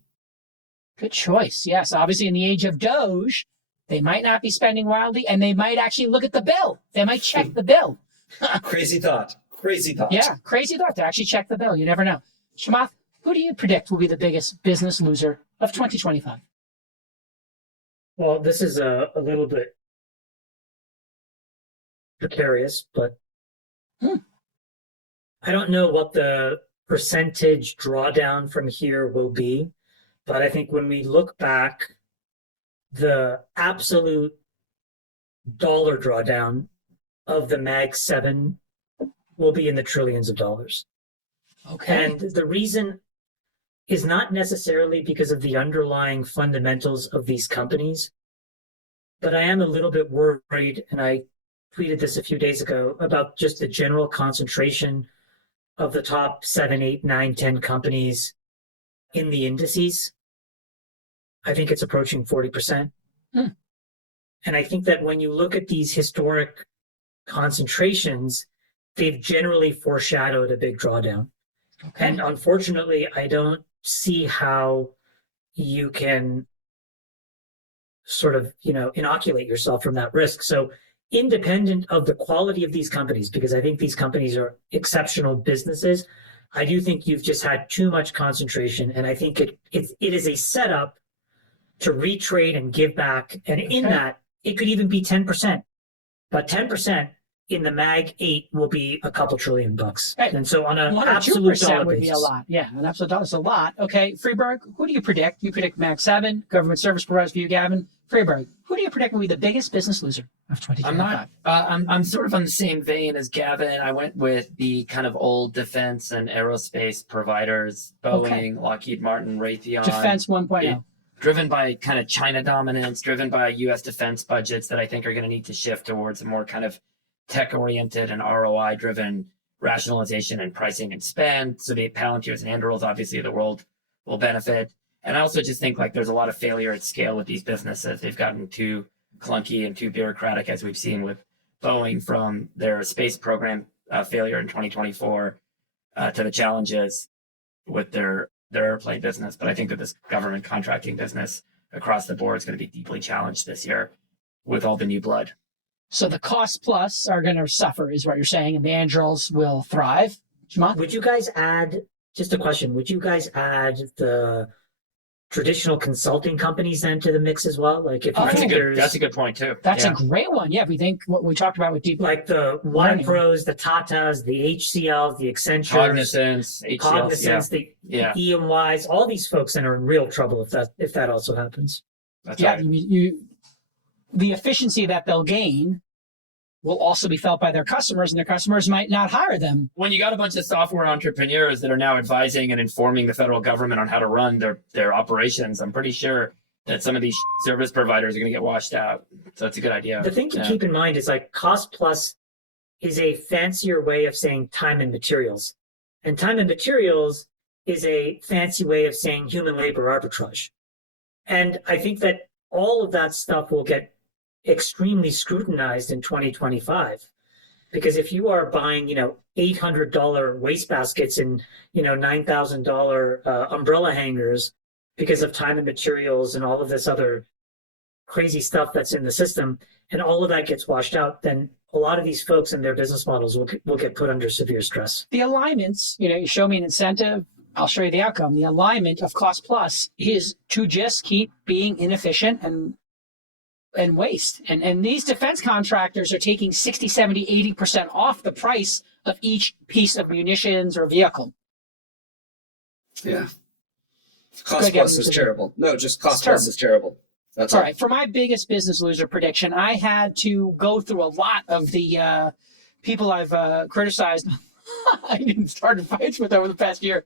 Good choice. Yes. Obviously, in the age of Doge, they might not be spending wildly, and they might actually look at the bill. They might check the bill. Crazy thought. Yeah, crazy thought to actually check the bill. You never know. Chamath, who do you predict will be the biggest business loser of 2025? Well, this is a little bit precarious, but I don't know what the percentage drawdown from here will be. But I think when we look back, the absolute dollar drawdown of the Mag 7 will be in the trillions of dollars. Okay. And the reason is not necessarily because of the underlying fundamentals of these companies, but I am a little bit worried, and I tweeted this a few days ago, about just the general concentration of the top 7, 8, 9, 10 companies in the indices. I think it's approaching 40%. And I think that when you look at these historic concentrations, they've generally foreshadowed a big drawdown. Okay. And unfortunately, I don't see how you can sort of, inoculate yourself from that risk. So independent of the quality of these companies, because I think these companies are exceptional businesses, I do think you've just had too much concentration. And I think it is a setup to retrade and give back. And in that, it could even be 10%. But 10% in the Mag 8 will be a couple $trillion. Right. And so on an 1 or absolute 2% dollar would basis. be a lot. Yeah, an absolute dollar is a lot. Okay, Freeberg, who do you predict? You predict Mag 7, government service providers for you, Gavin. Freeberg, who do you predict will be the biggest business loser of 2025? I'm sort of on the same vein as Gavin. I went with the kind of old defense and aerospace providers, Boeing, Lockheed Martin, Raytheon. Defense 1.0. Driven by kind of China dominance, driven by U.S. defense budgets that I think are going to need to shift towards a more kind of tech-oriented and ROI-driven rationalization and pricing and spend. So the Palantirs and Andurils, obviously, the world will benefit. And I also just think like there's a lot of failure at scale with these businesses. They've gotten too clunky and too bureaucratic, as we've seen with Boeing, from their space program failure in 2024 to the challenges with their airplane business. But I think that this government contracting business across the board is going to be deeply challenged this year with all the new blood. So the cost plus are going to suffer, is what you're saying, and the Andurils will thrive. Chamath? Would you guys add, just a question, would you guys add the traditional consulting companies then to the mix as well? Like if you think That's a good point too. That's a great one. Yeah, if we think what we talked about with deep like the Winepros, the Tatas, the HCLs, the Accentures, Cognizance, Cognizance, the EMYs, all these folks then are in real trouble if that also happens. That's yeah, right. The efficiency that they'll gain will also be felt by their customers, and their customers might not hire them. When you got a bunch of software entrepreneurs that are now advising and informing the federal government on how to run their operations, I'm pretty sure that some of these service providers are going to get washed out. So that's a good idea. The thing to keep in mind is like cost plus is a fancier way of saying time and materials. And time and materials is a fancy way of saying human labor arbitrage. And I think that all of that stuff will get extremely scrutinized in 2025, because if you are buying, $800 wastebaskets and, $9,000 umbrella hangers because of time and materials and all of this other crazy stuff that's in the system, and all of that gets washed out, then a lot of these folks and their business models will get put under severe stress. The alignments, you show me an incentive, I'll show you the outcome. The alignment of cost plus is to just keep being inefficient and waste. And these defense contractors are taking 60, 70, 80% off the price of each piece of munitions or vehicle. Yeah. Cost plus is terrible. No, just cost plus is terrible. That's all right. For my biggest business loser prediction, I had to go through a lot of the people I've criticized. I even started fights with over the past year.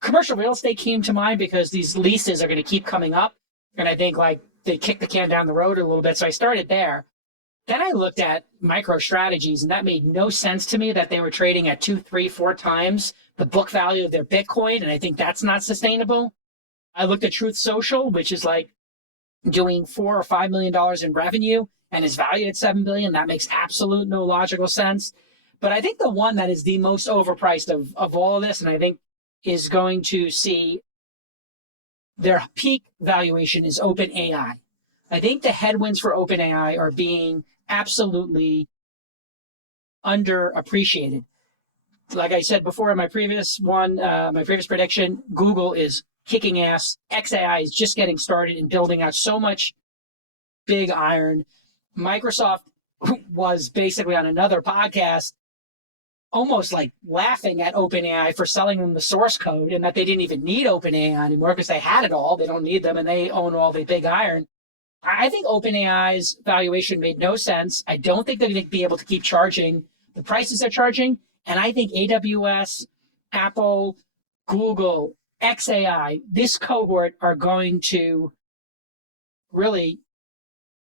Commercial real estate came to mind because these leases are going to keep coming up. And I think they kick the can down the road a little bit. So I started there. Then I looked at MicroStrategies, and that made no sense to me that they were trading at 2, 3, 4 times the book value of their Bitcoin. And I think that's not sustainable. I looked at Truth Social, which is like doing $4 or $5 million in revenue and is valued at $7 billion. That makes absolute no logical sense. But I think the one that is the most overpriced of all of this, and I think is going to see their peak valuation, is OpenAI. I think the headwinds for OpenAI are being absolutely underappreciated. Like I said before in my previous prediction, Google is kicking ass. XAI is just getting started and building out so much big iron. Microsoft was basically on another podcast, almost like laughing at OpenAI for selling them the source code and that they didn't even need OpenAI anymore because they had it all. They don't need them and they own all the big iron. I think OpenAI's valuation made no sense. I don't think they're going to be able to keep charging the prices they're charging. And I think AWS, Apple, Google, XAI, this cohort are going to really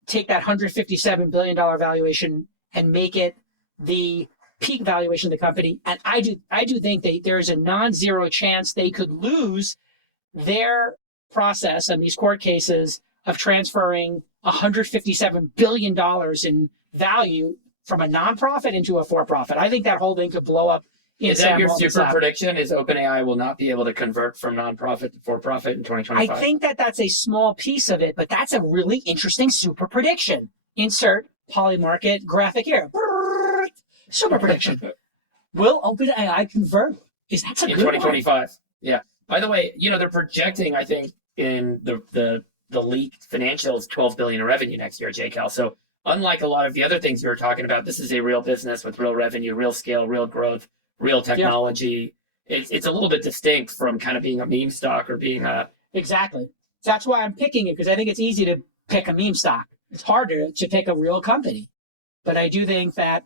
take that $157 billion valuation and make it the peak valuation of the company. And I do think there is a non-zero chance they could lose their process in these court cases of transferring $157 billion in value from a nonprofit into a for-profit. I think that whole thing could blow up. Is that your super prediction? Is OpenAI will not be able to convert from nonprofit to for-profit in 2025? I think that's a small piece of it, but that's a really interesting super prediction. Insert Polymarket graphic here. Super prediction. Will OpenAI convert? Is that a good 2025? one? Yeah. By the way, they're projecting, I think, in the leaked financials, $12 billion in revenue next year, JCal. So unlike a lot of the other things we were talking about, this is a real business with real revenue, real scale, real growth, real technology. Yeah. It's a little bit distinct from kind of being a meme stock or being a... Exactly. That's why I'm picking it, because I think it's easy to pick a meme stock. It's harder to pick a real company. But I do think that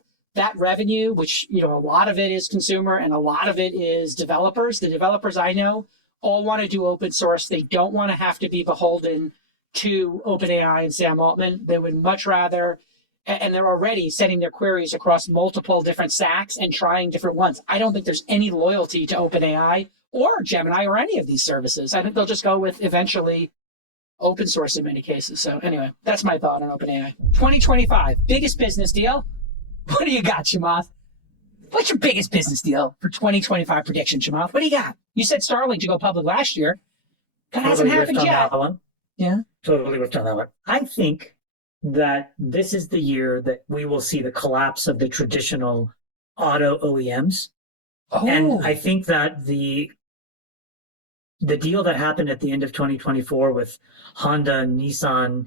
revenue, which, a lot of it is consumer and a lot of it is developers. The developers I know all want to do open source. They don't want to have to be beholden to OpenAI and Sam Altman. They would much rather, and they're already sending their queries across multiple different stacks and trying different ones. I don't think there's any loyalty to OpenAI or Gemini or any of these services. I think they'll just go with eventually open source in many cases. So anyway, that's my thought on OpenAI. 2025, biggest business deal. What do you got, Chamath? What's your biggest business deal for 2025 prediction, Chamath? What do you got? You said Starlink to go public last year. That hasn't happened yet. That one. Yeah. Totally whiffed on that one. I think that this is the year that we will see the collapse of the traditional auto OEMs. Oh. And I think that the deal that happened at the end of 2024 with Honda and Nissan,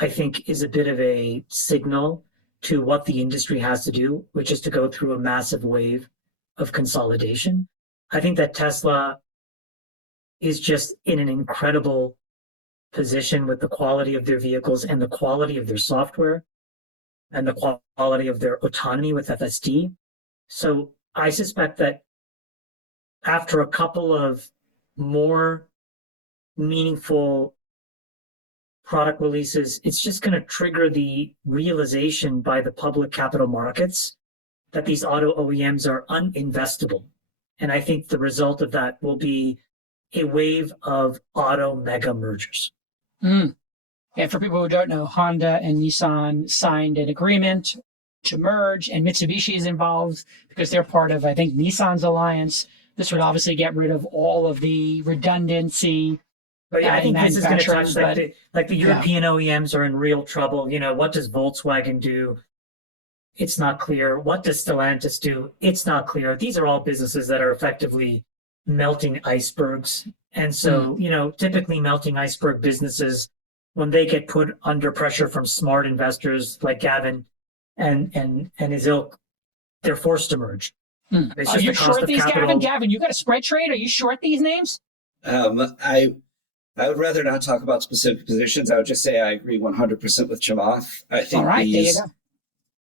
I think is a bit of a signal to what the industry has to do, which is to go through a massive wave of consolidation. I think that Tesla is just in an incredible position with the quality of their vehicles and the quality of their software and the quality of their autonomy with FSD. So I suspect that after a couple of more meaningful product releases, it's just going to trigger the realization by the public capital markets that these auto OEMs are uninvestable. And I think the result of that will be a wave of auto mega mergers. And for people who don't know, Honda and Nissan signed an agreement to merge, and Mitsubishi is involved because they're part of, I think, Nissan's alliance. This would obviously get rid of all of the redundancy. But yeah, I think this is going to touch like the European OEMs are in real trouble. What does Volkswagen do? It's not clear. What does Stellantis do? It's not clear. These are all businesses that are effectively melting icebergs. And so, typically melting iceberg businesses, when they get put under pressure from smart investors like Gavin and his ilk, they're forced to merge. Are you short these, Gavin? Gavin, you got a spread trade? Are you short these names? I would rather not talk about specific positions. I would just say I agree 100% with Chamath. I think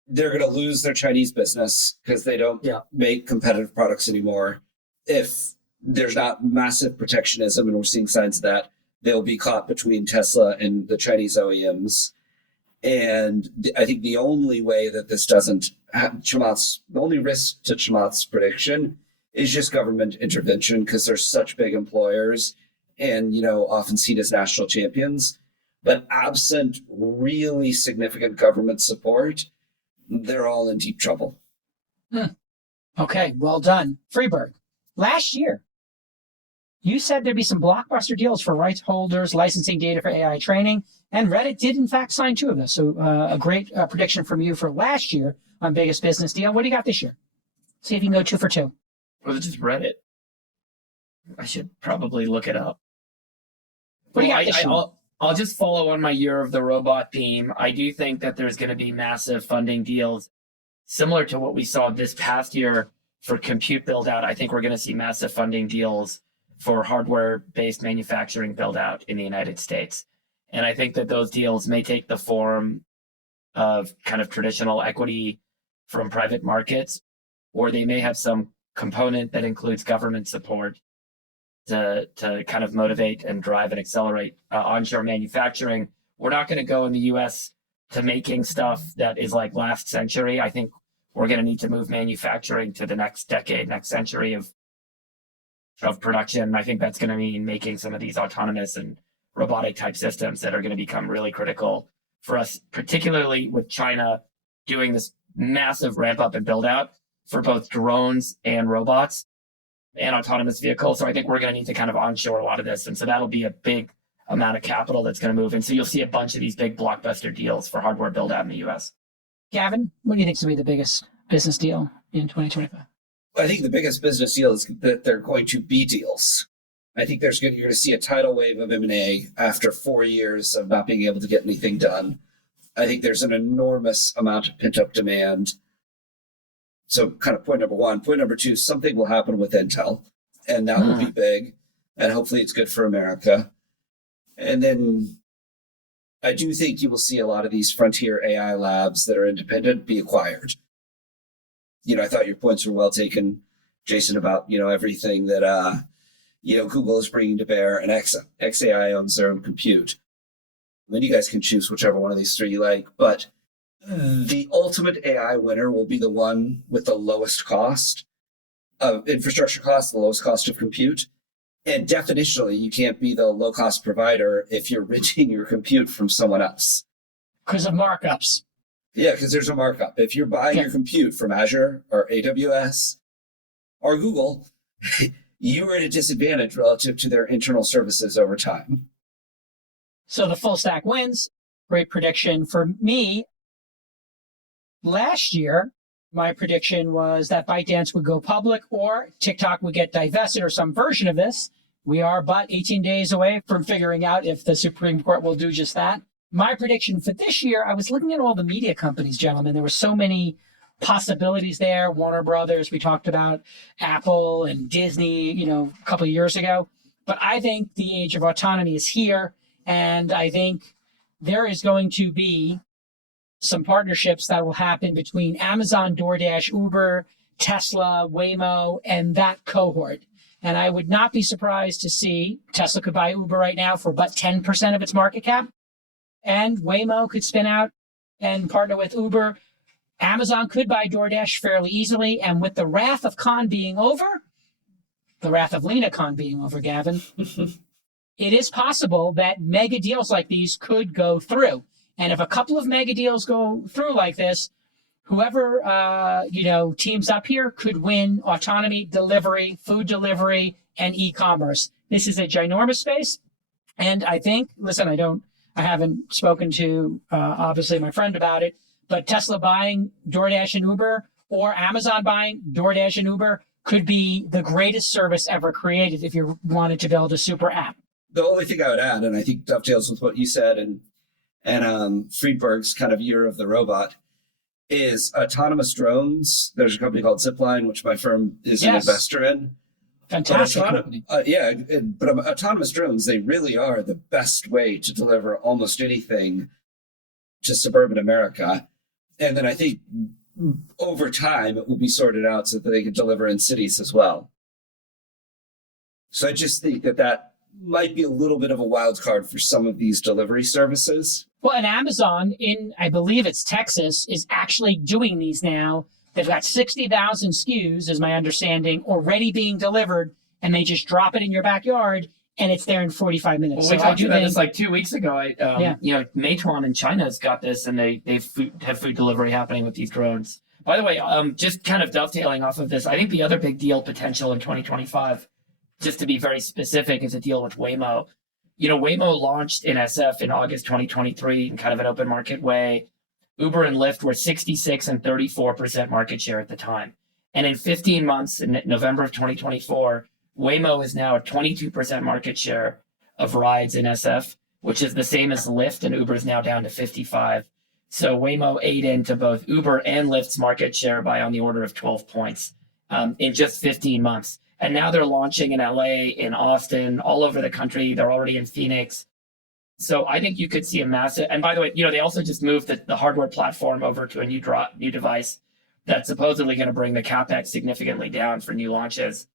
they're going to lose their Chinese business because they don't make competitive products anymore. If there's not massive protectionism, and we're seeing signs of that, they'll be caught between Tesla and the Chinese OEMs. And I think the only way that this doesn't have the only risk to Chamath's prediction is just government intervention, because they're such big employers and, often seen as national champions. But absent really significant government support, they're all in deep trouble. Okay, well done. Freeberg, last year, you said there'd be some blockbuster deals for rights holders, licensing data for AI training, and Reddit did, in fact, sign 2 of those. So a great prediction from you for last year on biggest business deal. What do you got this year? See if you can go 2 for 2. Was it just Reddit? I should probably look it up. What do you got this year? I'll just follow on my year of the robot theme. I do think that there's going to be massive funding deals similar to what we saw this past year for compute build out. I think we're going to see massive funding deals for hardware-based manufacturing build out in the United States. And I think that those deals may take the form of kind of traditional equity from private markets, or they may have some component that includes government support to kind of motivate and drive and accelerate onshore manufacturing. We're not going to go in the US to making stuff that is like last century. I think we're going to need to move manufacturing to the next decade, next century of production. I think that's going to mean making some of these autonomous and robotic type systems that are going to become really critical for us, particularly with China doing this massive ramp up and build out for both drones and robots and autonomous vehicles. So I think we're going to need to kind of onshore a lot of this. And so that'll be a big amount of capital that's going to move. And so you'll see a bunch of these big blockbuster deals for hardware build out in the US. Gavin, what do you think is going to be the biggest business deal in 2025? I think the biggest business deal is that they're going to be deals. I think you're going to see a tidal wave of M&A after 4 years of not being able to get anything done. I think there's an enormous amount of pent-up demand. So kind of point number one. Point number two, something will happen with Intel, and that will be big, and hopefully it's good for America. And then I do think you will see a lot of these frontier AI labs that are independent be acquired. I thought your points were well taken, Jason, about, everything that, Google is bringing to bear, and XAI owns their own compute. Then you guys can choose whichever one of these three you like, but the ultimate AI winner will be the one with the lowest cost of infrastructure cost, the lowest cost of compute. And definitionally, you can't be the low-cost provider if you're renting your compute from someone else. Because of markups. Yeah, because there's a markup. If you're buying your compute from Azure or AWS or Google, you are at a disadvantage relative to their internal services over time. So the full stack wins. Great prediction for me. Last year, my prediction was that ByteDance would go public or TikTok would get divested or some version of this. We are but 18 days away from figuring out if the Supreme Court will do just that. My prediction for this year, I was looking at all the media companies, gentlemen. There were so many possibilities there. Warner Brothers, we talked about Apple and Disney, a couple of years ago. But I think the age of autonomy is here. And I think there is going to be some partnerships that will happen between Amazon, DoorDash, Uber, Tesla, Waymo, and that cohort. And I would not be surprised to see Tesla could buy Uber right now for but 10% of its market cap. And Waymo could spin out and partner with Uber. Amazon could buy DoorDash fairly easily. And with the wrath of Khan being over, the wrath of Lena Khan being over, Gavin, it is possible that mega deals like these could go through. And if a couple of mega deals go through like this, whoever, teams up here could win autonomy, delivery, food delivery, and e-commerce. This is a ginormous space. And I think, listen, I haven't spoken to, obviously, my friend about it, but Tesla buying DoorDash and Uber or Amazon buying DoorDash and Uber could be the greatest service ever created if you wanted to build a super app. The only thing I would add, and I think dovetails with what you said and Friedberg's kind of year of the robot, is autonomous drones. There's a company called Zipline, which my firm is an investor in. Fantastic company. But autonomous drones, they really are the best way to deliver almost anything to suburban America. And then I think over time, it will be sorted out so that they can deliver in cities as well. So I just think that might be a little bit of a wild card for some of these delivery services. Well, and Amazon in, I believe it's Texas, is actually doing these now. They've got 60,000 SKUs, is my understanding, already being delivered, and they just drop it in your backyard, and it's there in 45 minutes. Well, we talked about this like 2 weeks ago. Meituan in China has got this, and they have food delivery happening with these drones. By the way, just kind of dovetailing off of this, I think the other big deal potential in 2025, just to be very specific, is a deal with Waymo. Waymo launched in SF in August 2023 in kind of an open market way. Uber and Lyft were 66 and 34% market share at the time. And in 15 months, in November of 2024, Waymo is now at 22% market share of rides in SF. which is the same as Lyft, and Uber is now down to 55. So Waymo ate into both Uber and Lyft's market share by on the order of 12 points in just 15 months. And now they're launching in LA, in Austin, all over the country. They're already in Phoenix. So I think you could see a massive, and by the way, they also just moved the hardware platform over to a new device that's supposedly going to bring the CapEx significantly down for new launches.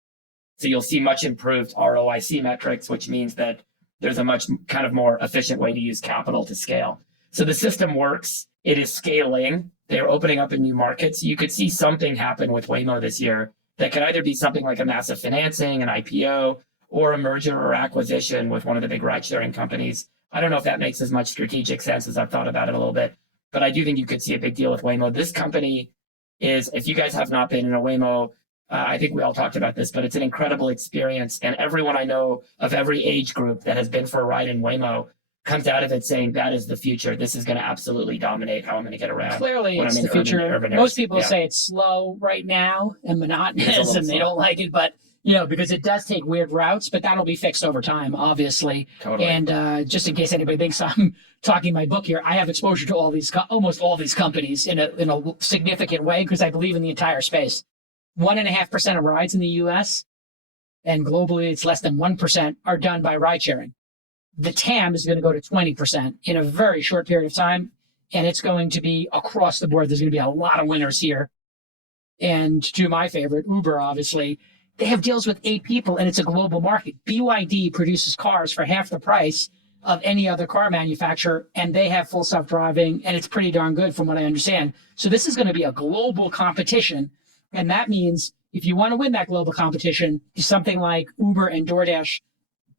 So you'll see much improved ROIC metrics, which means that there's a much kind of more efficient way to use capital to scale. So the system works. It is scaling. They're opening up in new markets. You could see something happen with Waymo this year that could either be something like a massive financing, an IPO, or a merger or acquisition with one of the big ride-sharing companies. I don't know if that makes as much strategic sense as I've thought about it a little bit, but I do think you could see a big deal with Waymo. This company is, if you guys have not been in a Waymo, I think we all talked about this, but it's an incredible experience. And everyone I know of every age group that has been for a ride in Waymo comes out of it saying that is the future. This is going to absolutely dominate how I'm going to get around. Clearly, when it's I'm in the future. urban Most areas. people say it's slow right now and monotonous, and they don't like it. But because it does take weird routes, but that'll be fixed over time, obviously. Totally. And just in case anybody thinks I'm talking my book here, I have exposure to almost all these companies in a significant way because I believe in the entire space. 1.5% of rides in the U.S. and globally, it's less than 1% are done by ride sharing. The TAM is going to go to 20% in a very short period of time, and it's going to be across the board. There's going to be a lot of winners here. And to my favorite, Uber, obviously, they have deals with 8 people, and it's a global market. BYD produces cars for half the price of any other car manufacturer, and they have full self-driving, and it's pretty darn good from what I understand. So this is going to be a global competition, and that means if you want to win that global competition, something like Uber and DoorDash,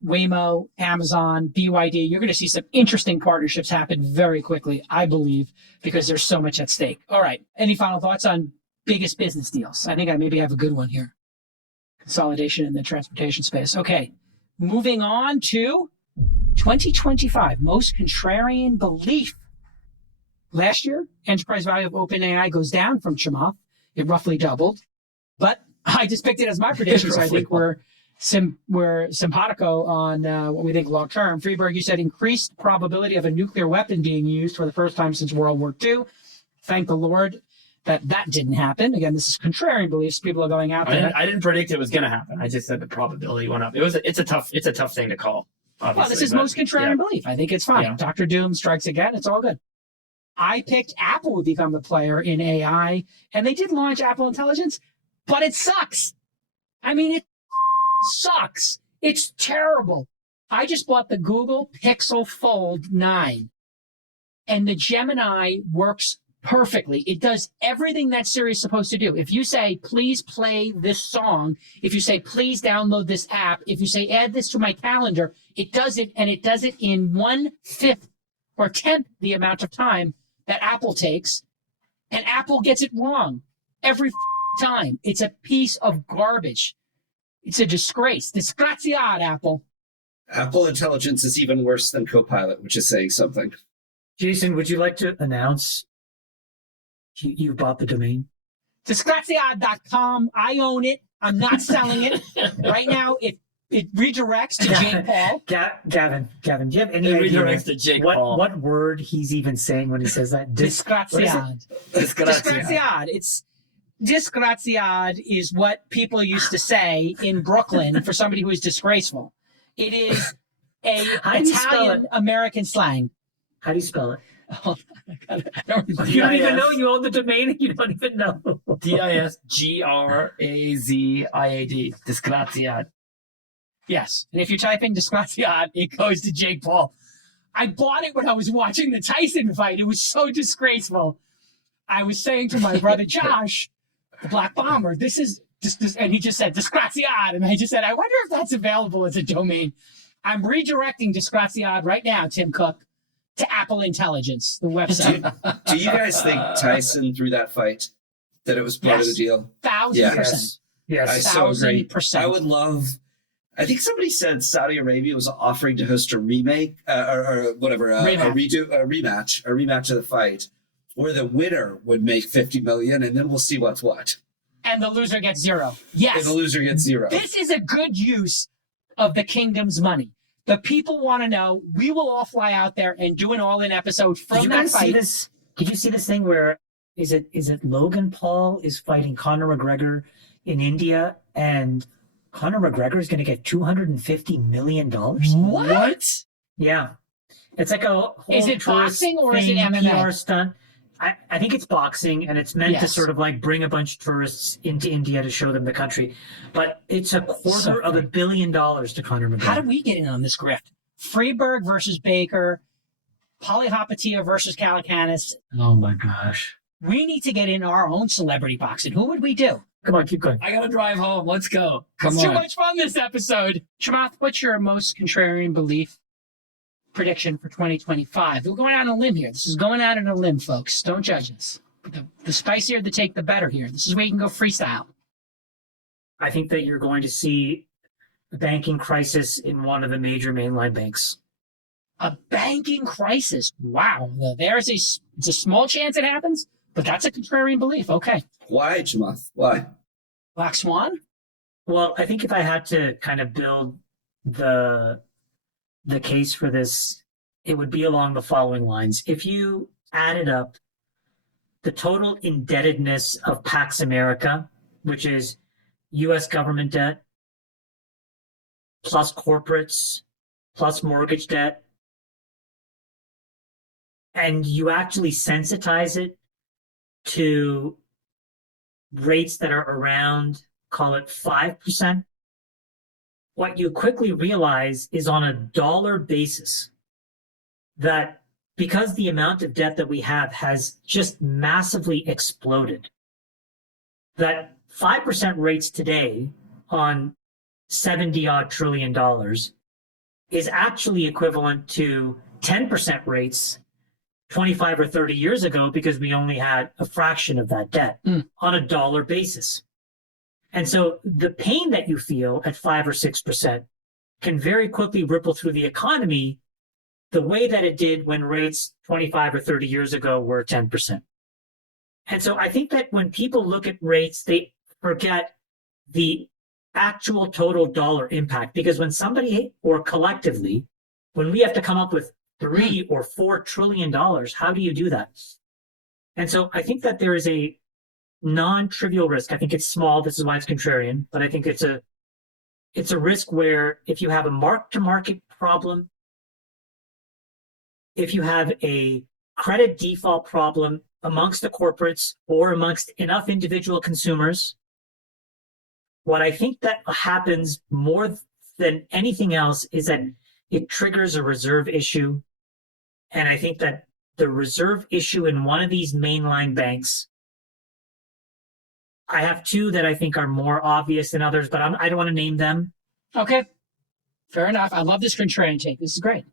Waymo, Amazon, BYD, you're going to see some interesting partnerships happen very quickly, I believe, because there's so much at stake. All right. Any final thoughts on biggest business deals? I think I maybe have a good one here. Consolidation in the transportation space. Okay. Moving on to 2025, most contrarian belief. Last year, enterprise value of OpenAI goes down from Chamath. It roughly doubled. But I just picked it as my prediction, so I think we're simpatico on what we think long term. Freeberg, you said increased probability of a nuclear weapon being used for the first time since World War II. Thank the Lord that didn't happen. Again, this is contrarian beliefs. People are going out there. I didn't predict it was going to happen. I just said the probability went up. It's a tough thing to call. Well, this is most contrarian belief. I think it's fine. Yeah. Dr. Doom strikes again. It's all good. I picked Apple would become the player in AI, and they did launch Apple Intelligence, but it sucks. I mean, it sucks. It's terrible. I just bought the Google Pixel Fold 9, and the Gemini works perfectly. It does everything that Siri is supposed to do. If you say, please play this song, if you say, please download this app, if you say, add this to my calendar, it does it, and it does it in 1/5 or 10th the amount of time that Apple takes, and Apple gets it wrong every time. It's a piece of garbage. It's a disgrace. Disgraziad, Apple. Apple Intelligence is even worse than Copilot, which is saying something. Jason, would you like to announce you bought the domain? Disgraziad.com. I own it. I'm not selling it. Right now, it redirects to Jake Paul. Gavin, do you have any It idea redirects to Jake Paul. what word he's even saying when he says that? Disgraziad. Disgraziad. It's disgraziad is what people used to say in Brooklyn for somebody who is disgraceful. It is a How do you spell Italian it? American slang. How do you spell it? Oh, I don't remember. You don't even know you own the domain and you don't even know. Disgraziad. Disgraziad. Yes. And if you type in disgraziad, it goes to Jake Paul. I bought it when I was watching the Tyson fight. It was so disgraceful. I was saying to my brother Josh, the Black Bomber, this is this, and he just said disgraziad, and I just said, I wonder if that's available as a domain. I'm redirecting disgraziad right now, Tim Cook, to Apple Intelligence, the website. Do you guys think Tyson threw that fight? That it was part of the deal? 1,000%. Yes. I so agree. 1,000%. I would love. I think somebody said Saudi Arabia was offering to host a remake or whatever, a rematch of the fight, where the winner would make $50 million, and then we'll see what's what. And the loser gets 0. Yes. And the loser gets 0. This is a good use of the kingdom's money. The people want to know. We will all fly out there and do an all-in episode from Did you that guys see fight. this? Did you see this thing where is it Logan Paul is fighting Conor McGregor in India, and Conor McGregor is going to get $250 million? What? Yeah. It's like a whole Is it tourist boxing or is it thing, MMA? PR stunt. I think it's boxing, and it's meant to Yes. sort of like bring a bunch of tourists into India to show them the country. But it's a quarter of $1 billion to Conor McGregor. How do we get in on this grift? Freeberg versus Baker, Polyhopatia versus Calacanis. Oh my gosh. We need to get in our own celebrity boxing. Who would we do? Come on, keep going. I gotta drive home. Let's go. Come It's on. too much fun this episode. Chamath, what's your most contrarian belief prediction for 2025? We're going out on a limb here. This is going out on a limb, folks. Don't judge us. The spicier the take, the better here. This is where you can go freestyle. I think that you're going to see a banking crisis in one of the major mainline banks. A banking crisis. Wow. Well, it's a small chance it happens, but that's a contrarian belief. Okay. Why, Chamath? Why? Black Swan? Well, I think if I had to kind of build the case for this, it would be along the following lines. If you added up the total indebtedness of Pax America, which is U.S. government debt, plus corporates, plus mortgage debt, and you actually sensitize it to rates that are around, call it 5%, what you quickly realize is on a dollar basis that because the amount of debt that we have has just massively exploded, that 5% rates today on 70 odd trillion dollars is actually equivalent to 10% rates 25 or 30 years ago, because we only had a fraction of that debt on a dollar basis. And so the pain that you feel at 5 or 6% can very quickly ripple through the economy the way that it did when rates 25 or 30 years ago were 10%. And so I think that when people look at rates, they forget the actual total dollar impact, because when somebody or collectively, when we have to come up with $3 or $4 trillion, how do you do that? And so I think that there is a non-trivial risk. I think it's small. This is why it's contrarian, but I think it's a risk where if you have a mark-to-market problem, if you have a credit default problem amongst the corporates or amongst enough individual consumers, what I think that happens more than anything else is that it triggers a reserve issue. And I think that the reserve issue in one of these mainline banks, I have two that I think are more obvious than others, but I don't want to name them. Okay. Fair enough. I love this contrarian take. This is great.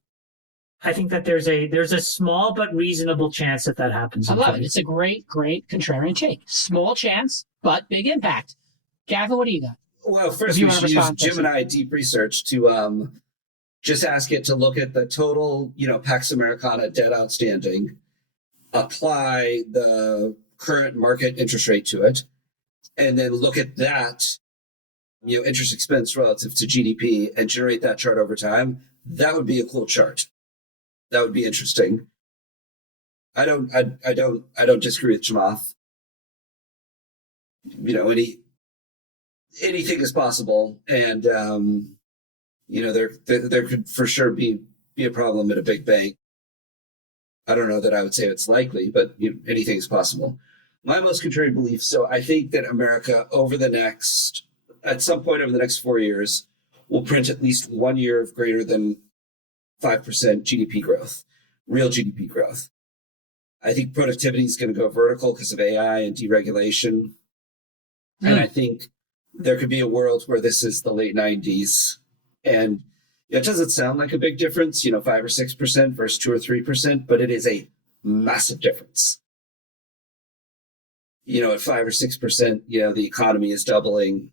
I think that there's a small but reasonable chance that happens. I love it. It's a great, great contrarian take. Small chance, but big impact. Gavin, what do you got? Well, first If you we wanna should use respond, Jim and I deep research to just ask it to look at the total, Pax Americana debt outstanding, apply the current market interest rate to it, and then look at that, interest expense relative to GDP and generate that chart over time. That would be a cool chart. That would be interesting. I don't disagree with Chamath. Anything is possible, and there could for sure be a problem at a big bank. I don't know that I would say it's likely, but anything is possible. My most contrarian belief. So I think that America at some point over the next 4 years, will print at least 1 year of greater than 5% GDP growth, real GDP growth. I think productivity is going to go vertical because of AI and deregulation. And I think there could be a world where this is the late 90s. And it doesn't sound like a big difference, 5 or 6% versus 2 or 3%, but it is a massive difference. At 5 or 6%, the economy is doubling.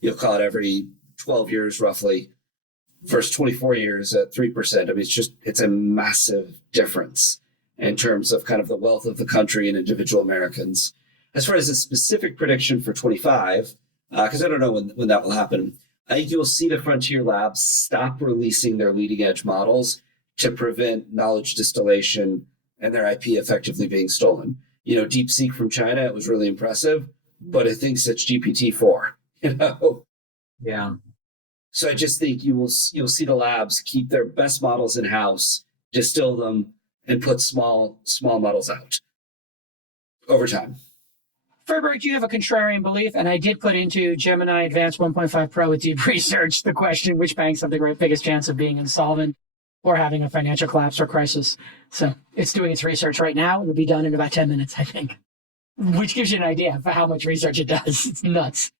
You'll call it every 12 years roughly. First 24 years at 3%. I mean, it's a massive difference in terms of kind of the wealth of the country and individual Americans. As far as a specific prediction for 25, because I don't know when that will happen, I think you'll see the frontier labs stop releasing their leading edge models to prevent knowledge distillation and their IP effectively being stolen. DeepSeek from China, it was really impressive, but it thinks it's GPT-4, Yeah. So I just think you'll see the labs keep their best models in-house, distill them, and put small models out over time. Freiberg, do you have a contrarian belief? And I did put into Gemini Advanced 1.5 Pro with deep research the question, which banks have the biggest chance of being insolvent or having a financial collapse or crisis? So it's doing its research right now. It'll be done in about 10 minutes, I think, which gives you an idea of how much research it does. It's nuts.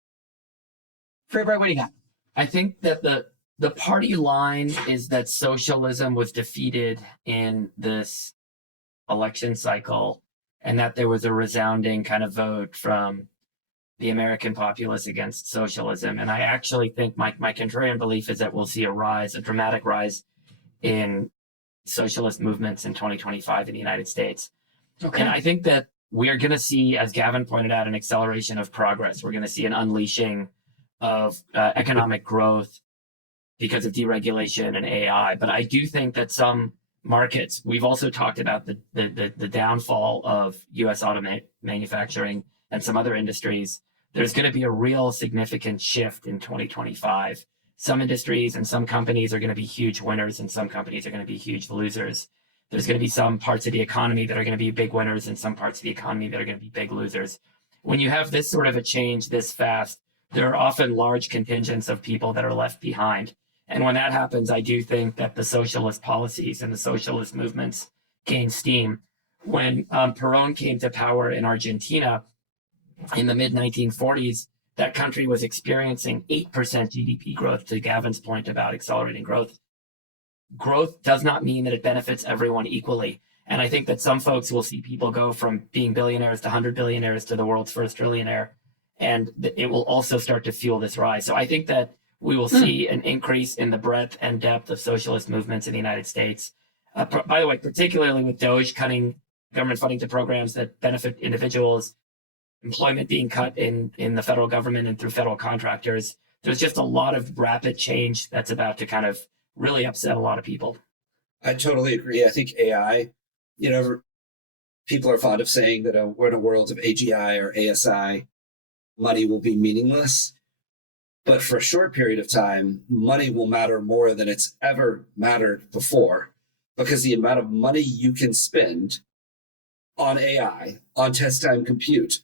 Freiberg, what do you got? I think that the party line is that socialism was defeated in this election cycle, and that there was a resounding kind of vote from the American populace against socialism. And I actually think my contrarian belief is that we'll see a dramatic rise in socialist movements in 2025 in the United States. Okay. And I think that we are going to see, as Gavin pointed out, an acceleration of progress. We're going to see an unleashing of economic growth because of deregulation and AI. But I do think that some markets, we've also talked about the downfall of U.S. auto manufacturing and some other industries. There's going to be a real significant shift in 2025. Some industries and some companies are going to be huge winners, and some companies are going to be huge losers. There's going to be some parts of the economy that are going to be big winners and some parts of the economy that are going to be big losers. When you have this sort of a change this fast, there are often large contingents of people that are left behind. And when that happens, I do think that the socialist policies and the socialist movements gain steam. When Perón came to power in Argentina in the mid-1940s, that country was experiencing 8% GDP growth, to Gavin's point about accelerating growth. Growth does not mean that it benefits everyone equally. And I think that some folks will see people go from being billionaires to 100 billionaires to the world's first trillionaire. And it will also start to fuel this rise. So I think that we will see an increase in the breadth and depth of socialist movements in the United States. By the way, particularly with DOGE cutting government funding to programs that benefit individuals, employment being cut in the federal government and through federal contractors, there's just a lot of rapid change that's about to kind of really upset a lot of people. I totally agree. I think AI, people are fond of saying that we're in a world of AGI or ASI, money will be meaningless. But for a short period of time, money will matter more than it's ever mattered before, because the amount of money you can spend on AI, on test time compute,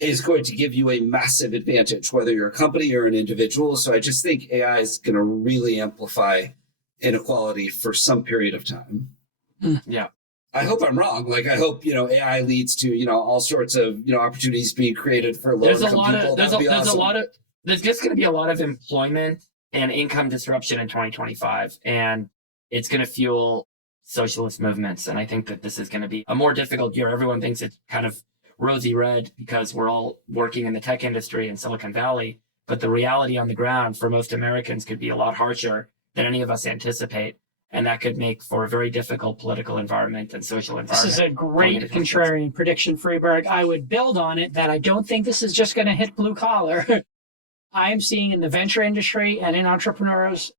is going to give you a massive advantage, whether you're a company or an individual. So I just think AI is going to really amplify inequality for some period of time. Yeah. I hope I'm wrong. I hope, AI leads to, all sorts of, opportunities being created for low income people. There's just going to be a lot of employment and income disruption in 2025, and it's going to fuel socialist movements. And I think that this is going to be a more difficult year. Everyone thinks it's kind of rosy red because we're all working in the tech industry in Silicon Valley. But the reality on the ground for most Americans could be a lot harsher than any of us anticipate. And that could make for a very difficult political environment and social environment. This is a great contrarian prediction, Freiberg. I would build on it that I don't think this is just going to hit blue collar. I am seeing in the venture industry and in entrepreneurs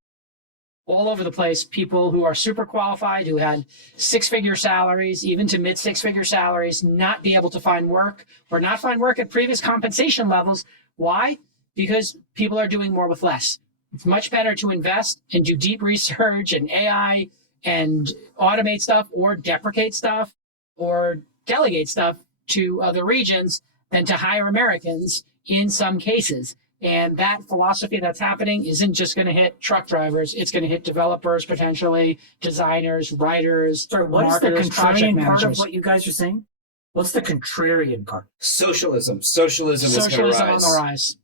all over the place, people who are super qualified, who had six-figure salaries, even to mid-six-figure salaries, not be able to find work or not find work at previous compensation levels. Why? Because people are doing more with less. It's much better to invest and do deep research and AI and automate stuff or deprecate stuff or delegate stuff to other regions than to hire Americans in some cases. And that philosophy that's happening isn't just going to hit truck drivers. It's going to hit developers, potentially designers, writers, Sorry, what is the marketers, project contrarian part of managers. what you guys are saying? What's the contrarian part? Socialism is going to Socialism rise. on the rise.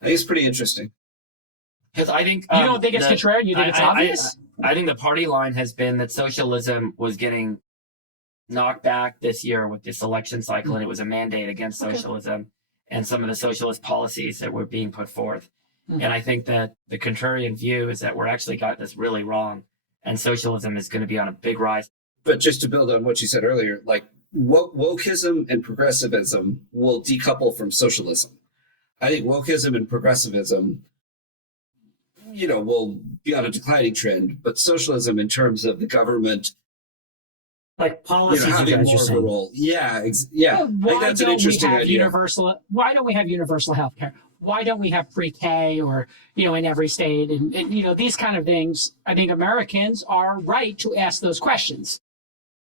I think it's pretty interesting. Because I think You don't think it's contrarian? You think it's obvious? I think the party line has been that socialism was getting knocked back this year with this election cycle, and it was a mandate against socialism and some of the socialist policies that were being put forth. And I think that the contrarian view is that we're actually got this really wrong, and socialism is going to be on a big rise. But just to build on what you said earlier, wokeism and progressivism will decouple from socialism. I think wokeism and progressivism will be on a declining trend, but socialism in terms of the government, Like policies, you having guys more are of a saying. role. Yeah, yeah. I think Why that's an don't we interesting have idea. why don't we have universal health care? Why don't we have pre-K or, in every state? And, these kind of things, I think Americans are right to ask those questions.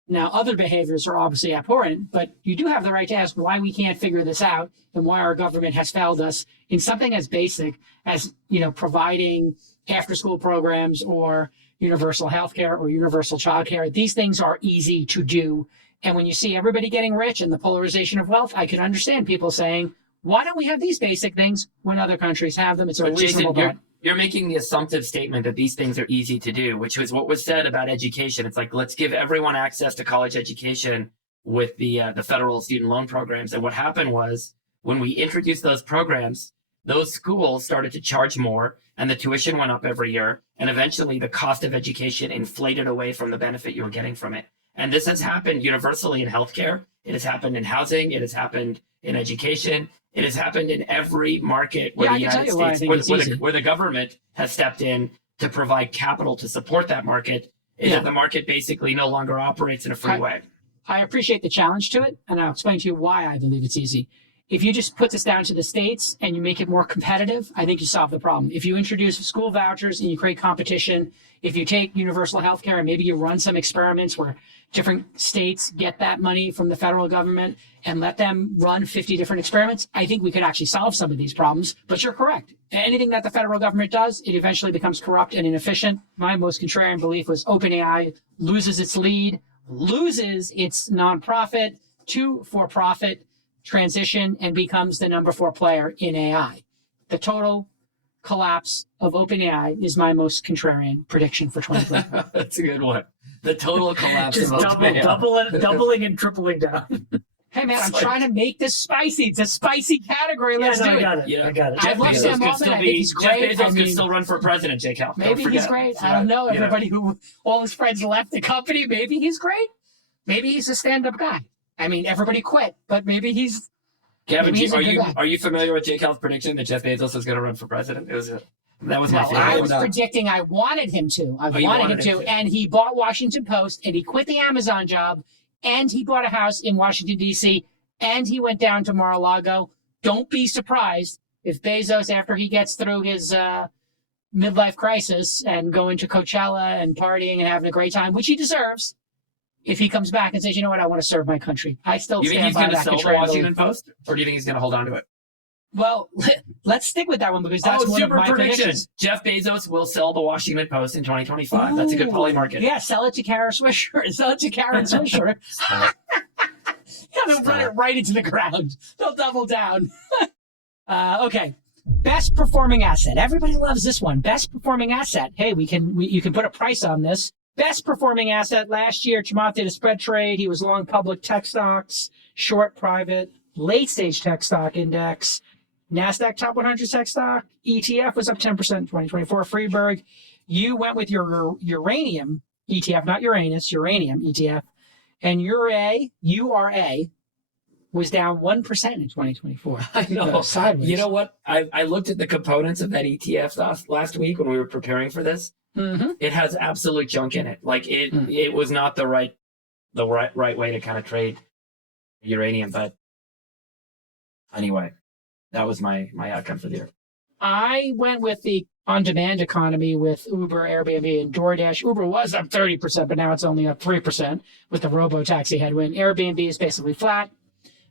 Now, other behaviors are obviously abhorrent, but you do have the right to ask why we can't figure this out and why our government has failed us in something as basic as, providing after-school programs or universal health care or universal child care. These things are easy to do. And when you see everybody getting rich and the polarization of wealth, I can understand people saying, why don't we have these basic things when other countries have them? It's a But reasonable Jason, thought. you're making the assumptive statement that these things are easy to do, which was what was said about education. It's like, let's give everyone access to college education with the federal student loan programs. And what happened was when we introduced those programs, those schools started to charge more and the tuition went up every year. And eventually the cost of education inflated away from the benefit you were getting from it. And this has happened universally in healthcare. It has happened in housing. It has happened in education. It has happened in every market where the United States, where the government has stepped in to provide capital to support that market, that the market basically no longer operates in a free way. I appreciate the challenge to it, and I'll explain to you why I believe it's easy. If you just put this down to the states and you make it more competitive, I think you solve the problem. If you introduce school vouchers and you create competition, if you take universal health care and maybe you run some experiments where different states get that money from the federal government and let them run 50 different experiments, I think we could actually solve some of these problems. But you're correct. Anything that the federal government does, it eventually becomes corrupt and inefficient. My most contrarian belief was OpenAI loses its lead, loses its nonprofit to for-profit transition, and becomes the number 4 player in AI. The total collapse of OpenAI is my most contrarian prediction for 2020. That's a good one. The total collapse Just of OpenAI. doubling and tripling down. Hey man, I'm trying to make this spicy. It's a spicy category. Let's do I it. got it. Yeah. I got it. I love Sam Altman. I think he's great. Jeff Bezos could still run for president, Jake Hall. Maybe he's great. I don't know. Everybody who, all his friends left the company, maybe he's great. Maybe he's a stand-up guy. I mean, everybody quit, but maybe he's... Gavin, maybe he's a good guy. are you familiar with Jake Hall's prediction that Jeff Bezos was going to run for president? That was my No, favorite. I was predicting I wanted him to. I wanted him to. And he bought Washington Post, and he quit the Amazon job, and he bought a house in Washington, D.C., and he went down to Mar-a-Lago. Don't be surprised if Bezos, after he gets through his midlife crisis and going to Coachella and partying and having a great time, which he deserves, if he comes back and says, you know what, I want to serve my country. I still You think stand he's by going to that sell the contrarian Washington belief. Post, or do you think he's going to hold on to it? Well, let's stick with that one because that's one of super my prediction. predictions. Jeff Bezos will sell the Washington Post in 2025. That's a good poly market. Yeah, sell it to Kara Swisher. Sell it to Karen Swisher. Yeah, they'll run it right into the ground. They'll double down. Okay. Best performing asset. Everybody loves this one. Best performing asset. Hey, you can put a price on this. Best performing asset last year. Chamath did a spread trade. He was long public tech stocks, short private, late stage tech stock index. NASDAQ top 100 tech stock ETF was up 10% in 2024. Freeberg, you went with your uranium ETF, not Uranus, uranium ETF. And URA was down 1% in 2024. I know. Sideways. You know what? I looked at the components of that ETF last week when we were preparing for this. Mm-hmm. It has absolute junk in it. Like it was not the right way to kind of trade uranium. But anyway, that was my outcome for the year. I went with the on-demand economy with Uber, Airbnb, and DoorDash. Uber was up 30%, but now it's only up 3% with the robo-taxi headwind. Airbnb is basically flat.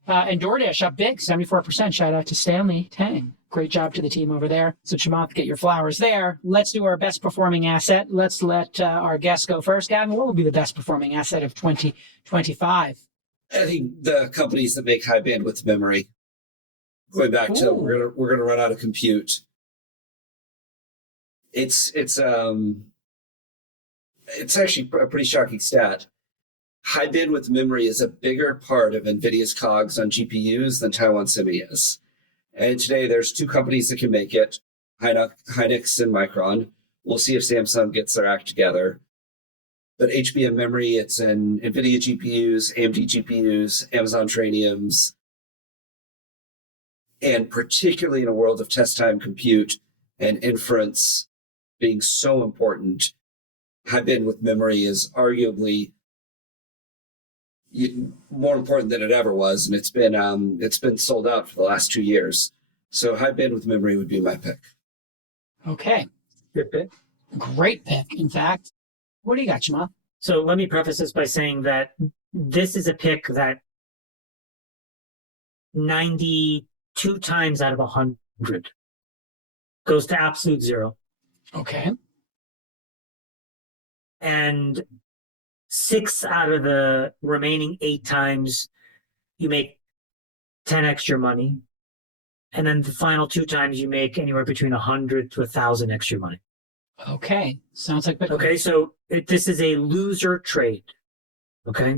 And DoorDash up big, 74%. Shout out to Stanley Tang. Great job to the team over there. So Chamath, get your flowers there. Let's do our best performing asset. Let's let our guests go first. Gavin, what will be the best performing asset of 2025? I think the companies that make high bandwidth memory. Going back to we're gonna run out of compute. It's actually a pretty shocking stat. High bandwidth memory is a bigger part of NVIDIA's COGS on GPUs than Taiwan Semi is. And today there's 2 companies that can make it, Hynix and Micron. We'll see if Samsung gets their act together. But HBM memory, it's in NVIDIA GPUs, AMD GPUs, Amazon Trainiums, and particularly in a world of test time compute and inference, being so important, high bandwidth memory is arguably more important than it ever was, and it's been sold out for the last 2 years. So high bandwidth memory would be my pick. Okay. Good pick. Great pick, in fact. What do you got, Chamath? So let me preface this by saying that this is a pick that 92 times out of 100 goes to absolute zero. Okay. And 6 out of the remaining 8 times you make 10x your money. And then the final 2 times you make anywhere between 100 to 1,000 extra money. Okay. Sounds like Bitcoin. Okay, so this is a loser trade. Okay.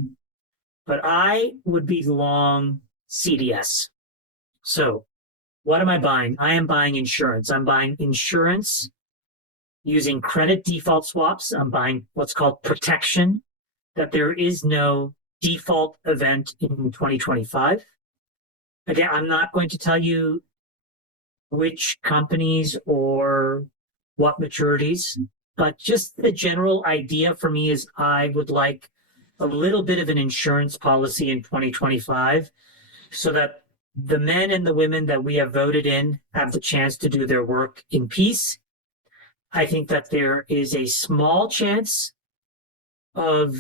But I would be long CDS. So what am I buying? I am buying insurance. I'm buying insurance using credit default swaps. I'm buying what's called protection, that there is no default event in 2025. Again, I'm not going to tell you which companies or what maturities, but just the general idea for me is I would like a little bit of an insurance policy in 2025 so that the men and the women that we have voted in have the chance to do their work in peace. I think that there is a small chance of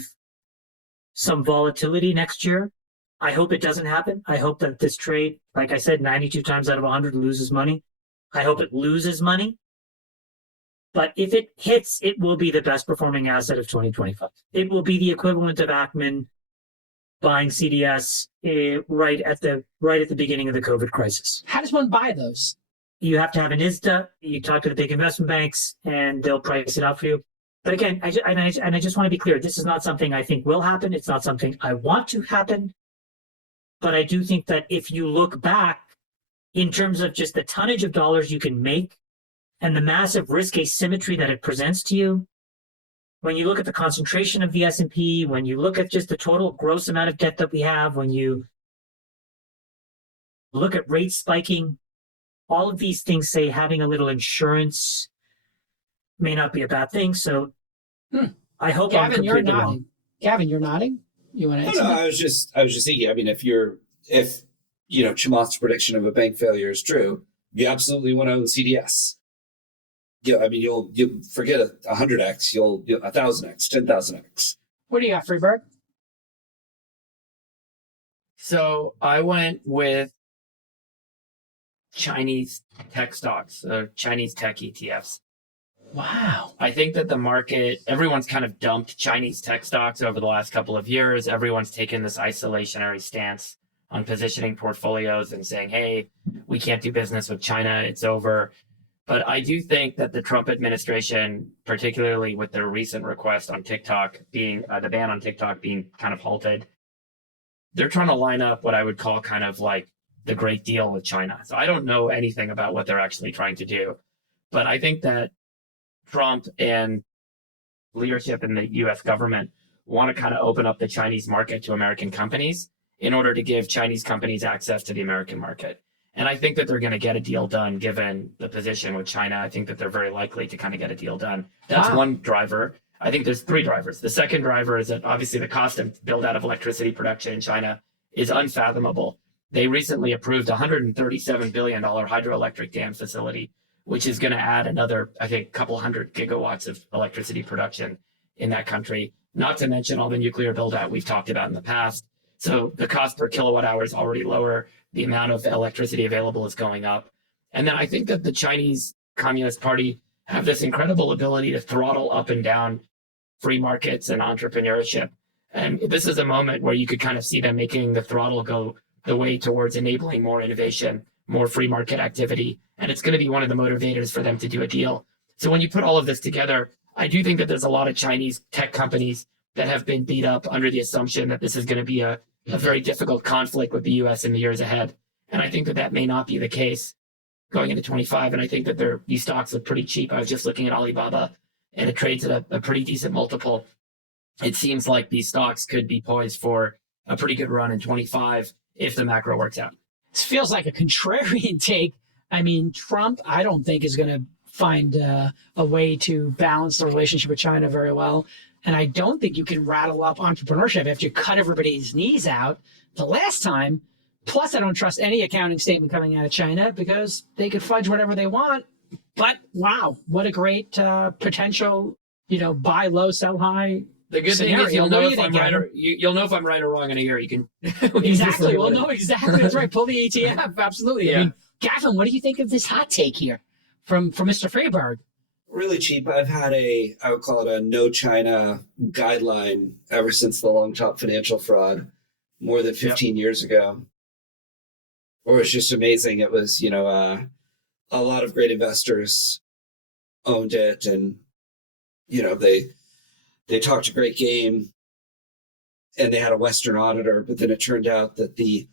some volatility next year. I hope it doesn't happen. I hope that this trade, like I said, 92 times out of 100 loses money. I hope it loses money. But if it hits, it will be the best performing asset of 2025. It will be the equivalent of Ackman buying CDS right at the beginning of the COVID crisis. How does one buy those? You have to have an ISDA. You talk to the big investment banks, and they'll price it out for you. But again, I just want to be clear. This is not something I think will happen. It's not something I want to happen. But I do think that if you look back in terms of just the tonnage of dollars you can make and the massive risk asymmetry that it presents to you, when you look at the concentration of the S&P, when you look at just the total gross amount of debt that we have, when you look at rates spiking, all of these things say having a little insurance may not be a bad thing. So I hope I'm Gavin, you're completely nodding. wrong. Gavin, you're nodding? You want to answer No, that? I was just thinking. I mean, if Chamath's prediction of a bank failure is true, you absolutely want to own CDS. Yeah, I mean, you'll forget 100x, you'll 1,000x, 10,000x. What do you got, Freeberg? So I went with Chinese tech stocks, Chinese tech ETFs. Wow. I think that the market, everyone's kind of dumped Chinese tech stocks over the last couple of years. Everyone's taken this isolationary stance on positioning portfolios and saying, hey, we can't do business with China, it's over. But I do think that the Trump administration, particularly with their recent request on TikTok being, the ban on TikTok being kind of halted, they're trying to line up what I would call kind of like the great deal with China. So I don't know anything about what they're actually trying to do. But I think that Trump and leadership in the US government want to kind of open up the Chinese market to American companies in order to give Chinese companies access to the American market. And I think that they're going to get a deal done given the position with China. I think that they're very likely to kind of get a deal done. That's one driver. I think there's 3 drivers. The second driver is that obviously the cost of build out of electricity production in China is unfathomable. They recently approved a $137 billion hydroelectric dam facility, which is going to add another, I think, couple hundred gigawatts of electricity production in that country, not to mention all the nuclear build out we've talked about in the past. So the cost per kilowatt hour is already lower. The amount of electricity available is going up. And then I think that the Chinese Communist Party have this incredible ability to throttle up and down free markets and entrepreneurship. And this is a moment where you could kind of see them making the throttle go the way towards enabling more innovation, more free market activity. And it's going to be one of the motivators for them to do a deal. So when you put all of this together, I do think that there's a lot of Chinese tech companies that have been beat up under the assumption that this is going to be a very difficult conflict with the US in the years ahead. And I think that that may not be the case going into 25. And I think that these stocks look pretty cheap. I was just looking at Alibaba and it trades at a pretty decent multiple. It seems like these stocks could be poised for a pretty good run in 25 if the macro works out. This feels like a contrarian take. I mean, Trump, I don't think is going to find a way to balance the relationship with China very well. And I don't think you can rattle up entrepreneurship after you cut everybody's knees out the last time. Plus, I don't trust any accounting statement coming out of China because they could fudge whatever they want. But wow, what a great potential, buy low, sell high. The good thing is you'll know if I'm right or you'll know if I'm right or wrong in a year. You can exactly. We'll know exactly. That's right. Pull the ETF. Absolutely. Yeah. I mean, Gavin, what do you think of this hot take here from Mr. Freiberg? Really cheap. I've had I would call it a no China guideline ever since the long top financial fraud more than 15 years ago. Or it's just amazing. It was, a lot of great investors owned it, and, they talked a great game, and they had a Western auditor, but then it turned out that the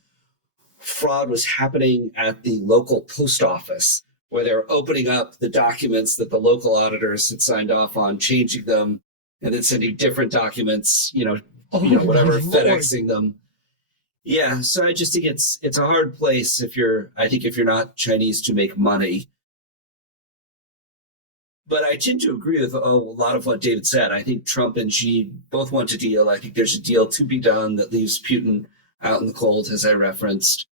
fraud was happening at the local post office, where they were opening up the documents that the local auditors had signed off on, changing them, and then sending different documents, whatever, FedExing them. Yeah, so I just think it's a hard place if you're not Chinese to make money. But I tend to agree with a lot of what David said. I think Trump and Xi both want a deal. I think there's a deal to be done that leaves Putin out in the cold, as I referenced.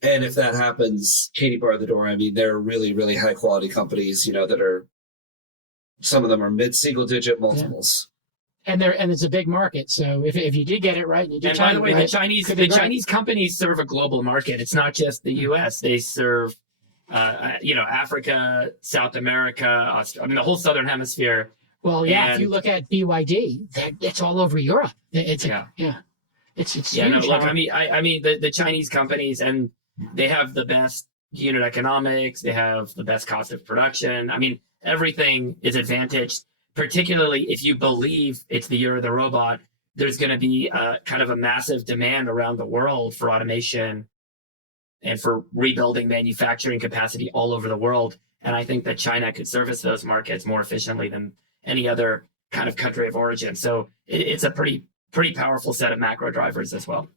And if that happens, Katie barred the door. I mean, they're really, really high quality companies, that are, some of them are mid-single digit multiples. Yeah. And it's a big market. So if you did get it right, and you did. And by the way, right, the Chinese companies serve a global market. It's not just the U.S. They serve, Africa, South America, the whole Southern Hemisphere. Well, yeah. And if you look at BYD, it's all over Europe. It's huge. Look, I mean, the Chinese companies, and they have the best unit economics. They have the best cost of production. I mean, everything is advantaged. Particularly if you believe it's the year of the robot, there's going to be kind of a massive demand around the world for automation and for rebuilding manufacturing capacity all over the world. And I think that China could service those markets more efficiently than any other kind of country of origin. So it's a pretty powerful set of macro drivers as well.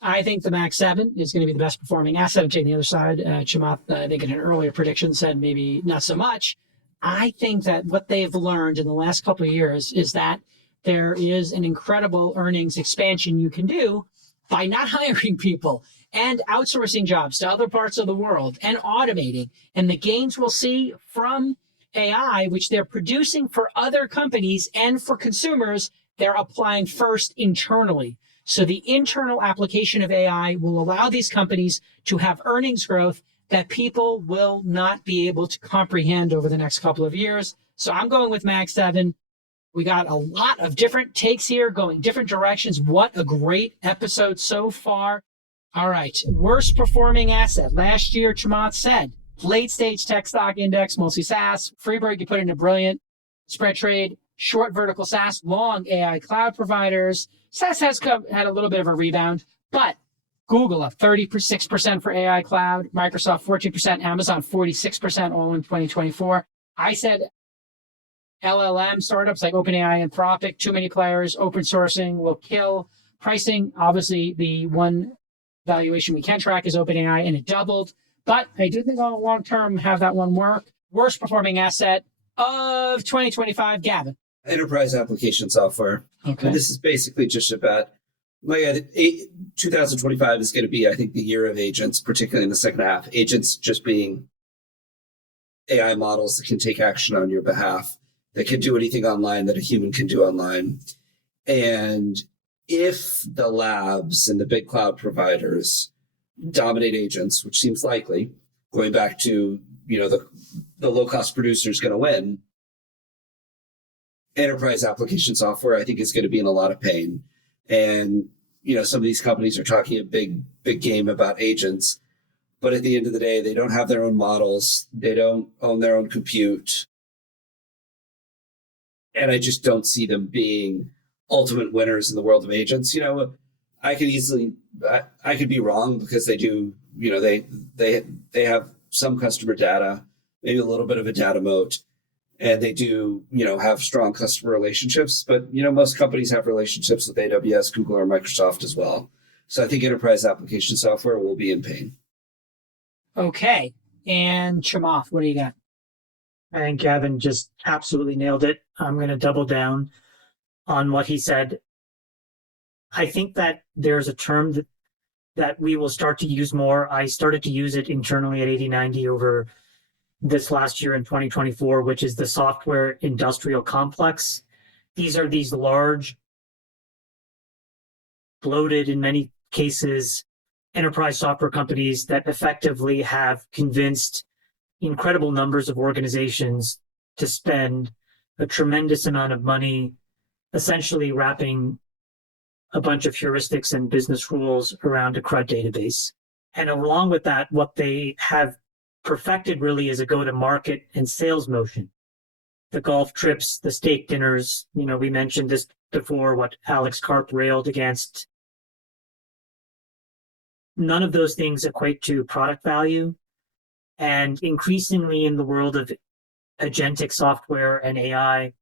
I think the Max 7 is going to be the best performing asset. I'm taking the other side. Chamath, I think in an earlier prediction, said maybe not so much. I think that what they've learned in the last couple of years is that there is an incredible earnings expansion you can do by not hiring people and outsourcing jobs to other parts of the world and automating. And the gains we'll see from AI, which they're producing for other companies and for consumers, they're applying first internally. So the internal application of AI will allow these companies to have earnings growth that people will not be able to comprehend over the next couple of years. So I'm going with Max 7. We got a lot of different takes here going different directions. What a great episode so far. All right, worst performing asset. Last year, Chamath said, late stage tech stock index, mostly SaaS. Freiberg, you put in a brilliant spread trade. Short vertical SaaS, long AI cloud providers. SaaS has had a little bit of a rebound, but Google up 36% for AI cloud, Microsoft 14%, Amazon 46% all in 2024. I said LLM startups like OpenAI and Anthropic, too many players, open sourcing will kill. Pricing, obviously the one valuation we can track is OpenAI, and it doubled. But I do think on the long term have that one work. Worst performing asset of 2025, Gavin. Enterprise application software. Okay. And this is basically just about 2025 is going to be, I think, the year of agents, particularly in the second half. Agents just being AI models that can take action on your behalf, that can do anything online that a human can do online. And if the labs and the big cloud providers dominate agents, which seems likely, going back to, the low-cost producer is going to win, enterprise application software, I think, is going to be in a lot of pain. And, some of these companies are talking a big game about agents, but at the end of the day, they don't have their own models. They don't own their own compute. And I just don't see them being ultimate winners in the world of agents. I could be wrong because they do, they have some customer data, maybe a little bit of a data moat. And they do, have strong customer relationships, but, most companies have relationships with AWS, Google, or Microsoft as well. So I think enterprise application software will be in pain. Okay. And Chamath, what do you got? I think Gavin just absolutely nailed it. I'm going to double down on what he said. I think that there's a term that we will start to use more. I started to use it internally at 8090 over this last year in 2024, which is the software industrial complex. These are these large, bloated, in many cases, enterprise software companies that effectively have convinced incredible numbers of organizations to spend a tremendous amount of money, essentially wrapping a bunch of heuristics and business rules around a CRUD database. And along with that, what they have perfected really is a go-to-market and sales motion. The golf trips, the steak dinners, we mentioned this before, what Alex Karp railed against. None of those things equate to product value. And increasingly in the world of agentic software and AI,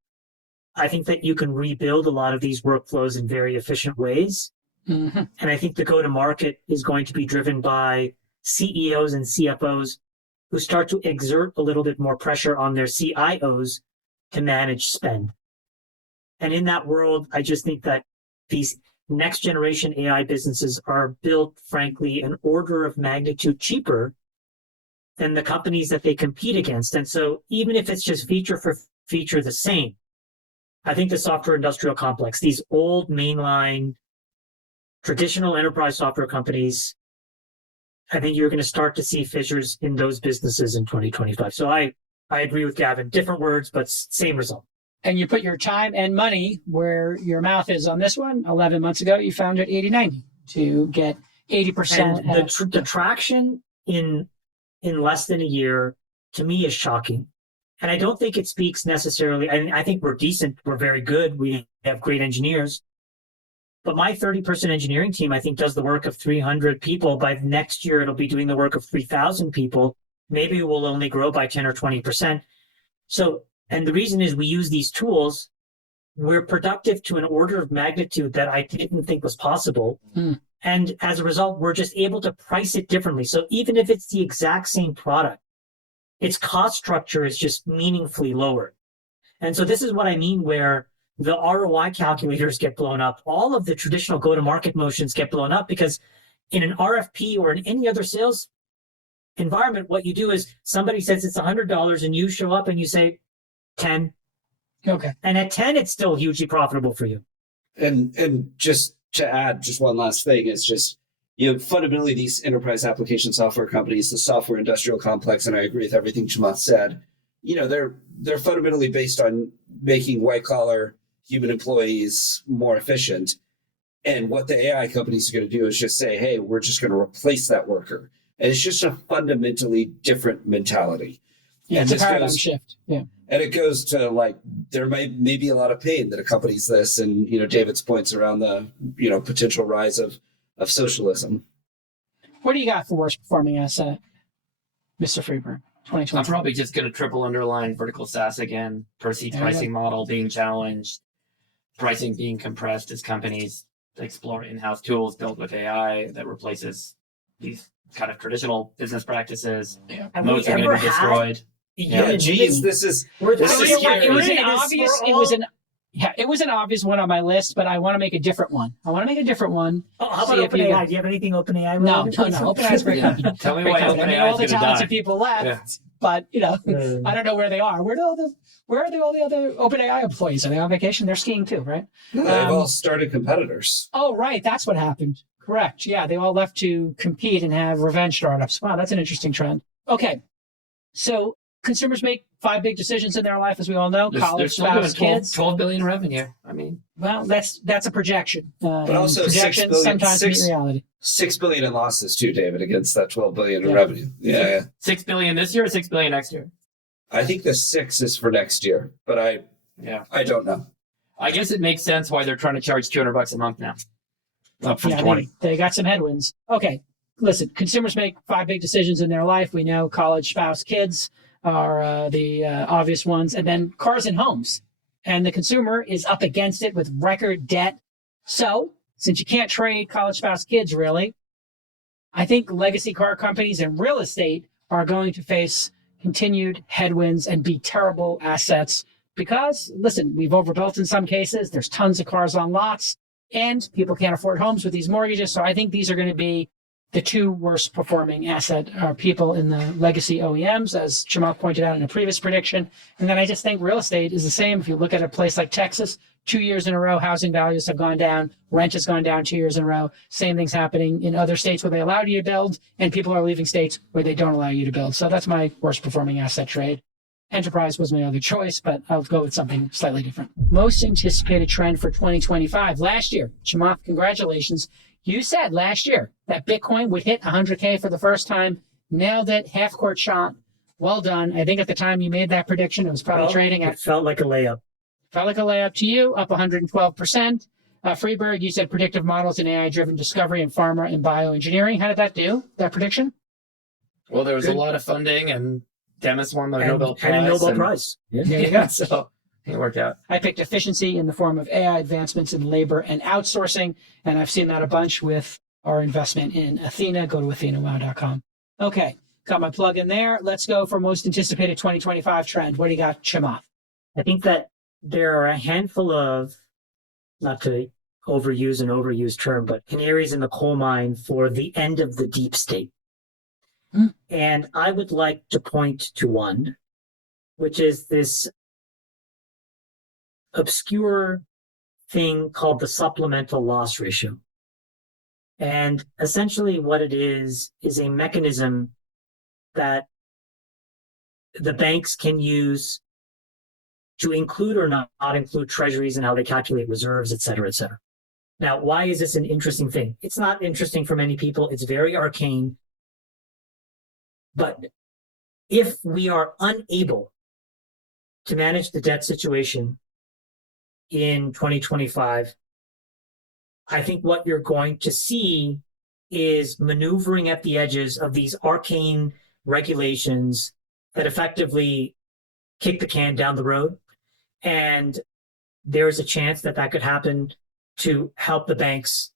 I think that you can rebuild a lot of these workflows in very efficient ways. Mm-hmm. And I think the go-to-market is going to be driven by CEOs and CFOs who start to exert a little bit more pressure on their CIOs to manage spend. And in that world, I just think that these next generation AI businesses are built, frankly, an order of magnitude cheaper than the companies that they compete against. And so even if it's just feature for feature the same, I think the software industrial complex, these old mainline traditional enterprise software companies, I think you're going to start to see fissures in those businesses in 2025. So I agree with Gavin. Different words, but same result. And you put your time and money where your mouth is on this one. 11 months ago, you founded 8090 to get 80%. And the traction in less than a year, to me, is shocking. And I don't think it speaks necessarily, I think we're decent, we're very good, we have great engineers. But my 30-person engineering team, I think, does the work of 300 people. By next year, it'll be doing the work of 3,000 people. Maybe we'll only grow by 10 or 20%. So, and the reason is we use these tools, we're productive to an order of magnitude that I didn't think was possible. And as a result, we're just able to price it differently. So even if it's the exact same product, its cost structure is just meaningfully lower. And so this is what I mean where the ROI calculators get blown up. All of the traditional go-to-market motions get blown up because in an RFP or in any other sales environment, what you do is somebody says it's $100 and you show up and you say 10. Okay. And at 10, it's still hugely profitable for you. And just to add just one last thing, it's just, fundamentally these enterprise application software companies, the software industrial complex, and I agree with everything Chamath said, they're fundamentally based on making white collar human employees more efficient. And what the AI companies are going to do is just say, hey, we're just going to replace that worker. And it's just a fundamentally different mentality. Yeah, and it's a paradigm shift. Yeah. And it goes to there may be a lot of pain that accompanies this. And, David's points around the, potential rise of socialism. What do you got for worst performing asset, Mr. Freeburg? 2020. I'm probably just going to triple underline vertical SaaS again. Per seat pricing model being challenged, pricing being compressed as companies explore in-house tools built with AI that replaces these kind of traditional business practices. Yeah. Modes are going to be destroyed. Yeah, geez, this is It was scary. an obvious. It was an obvious one on my list, but I want to make a different one. Oh, how about OpenAI? Do you have anything OpenAI? No. OpenAI is a great company. Tell me Great why company. I mean, OpenAI all is the going to talented die. people left, but I don't know where they are. Where are all the other OpenAI employees? Are they on vacation? They're skiing too, right? They've all started competitors. Oh, right. That's what happened. Correct. Yeah, they all left to compete and have revenge startups. Wow, that's an interesting trend. Okay, so consumers make 5 big decisions in their life, as we all know. College, spouse, kids. 12 billion revenue. I mean, well, that's a projection. But also projections 6 billion, sometimes meet reality. 6 billion in losses too, David, against that 12 billion in revenue. Yeah. 6 billion this year or 6 billion next year? I think the 6 is for next year, but I don't know. I guess it makes sense why they're trying to charge $200 a month now. Up from 20. They got some headwinds. Okay, listen, consumers make 5 big decisions in their life. We know college, spouse, kids are the obvious ones, and then cars and homes. And the consumer is up against it with record debt. So, since you can't trade college, spouse, kids, really, I think legacy car companies and real estate are going to face continued headwinds and be terrible assets because, listen, we've overbuilt in some cases. There's tons of cars on lots and people can't afford homes with these mortgages. So I think these are going to be the two worst performing asset people in the legacy OEMs, as Chamath pointed out in a previous prediction. And then I just think real estate is the same. If you look at a place like Texas, 2 years in a row, housing values have gone down. Rent has gone down 2 years in a row. Same thing's happening in other states where they allowed you to build, and people are leaving states where they don't allow you to build. So that's my worst performing asset trade. Enterprise was my other choice, but I'll go with something slightly different. Most anticipated trend for 2025. Last year, Chamath, congratulations. You said last year that Bitcoin would hit 100K for the first time. Nailed it. Half court shot. Well done. I think at the time you made that prediction, it was probably trading at. It felt like a layup. Felt like a layup to you, up 112%. Freeberg, you said predictive models in AI-driven discovery in pharma and bioengineering. How did that do, that prediction? Well, there was a lot of funding, and Demis won the Nobel Prize. And a Nobel Prize. Yeah, there you go. So it worked out. I picked efficiency in the form of AI advancements in labor and outsourcing, and I've seen that a bunch with our investment in Athena. Go to athenawow.com. Okay, got my plug in there. Let's go for most anticipated 2025 trend. What do you got, Chamath? I think that there are a handful of, not to overuse an overused term, but canaries in the coal mine for the end of the deep state. And I would like to point to one, which is this obscure thing called the supplemental loss ratio. And essentially what it is a mechanism that the banks can use to include or not include treasuries and how they calculate reserves, et cetera, et cetera. Now, why is this an interesting thing? It's not interesting for many people. It's very arcane. But if we are unable to manage the debt situation in 2025, I think what you're going to see is maneuvering at the edges of these arcane regulations that effectively kick the can down the road. And there's a chance that that could happen to help the banks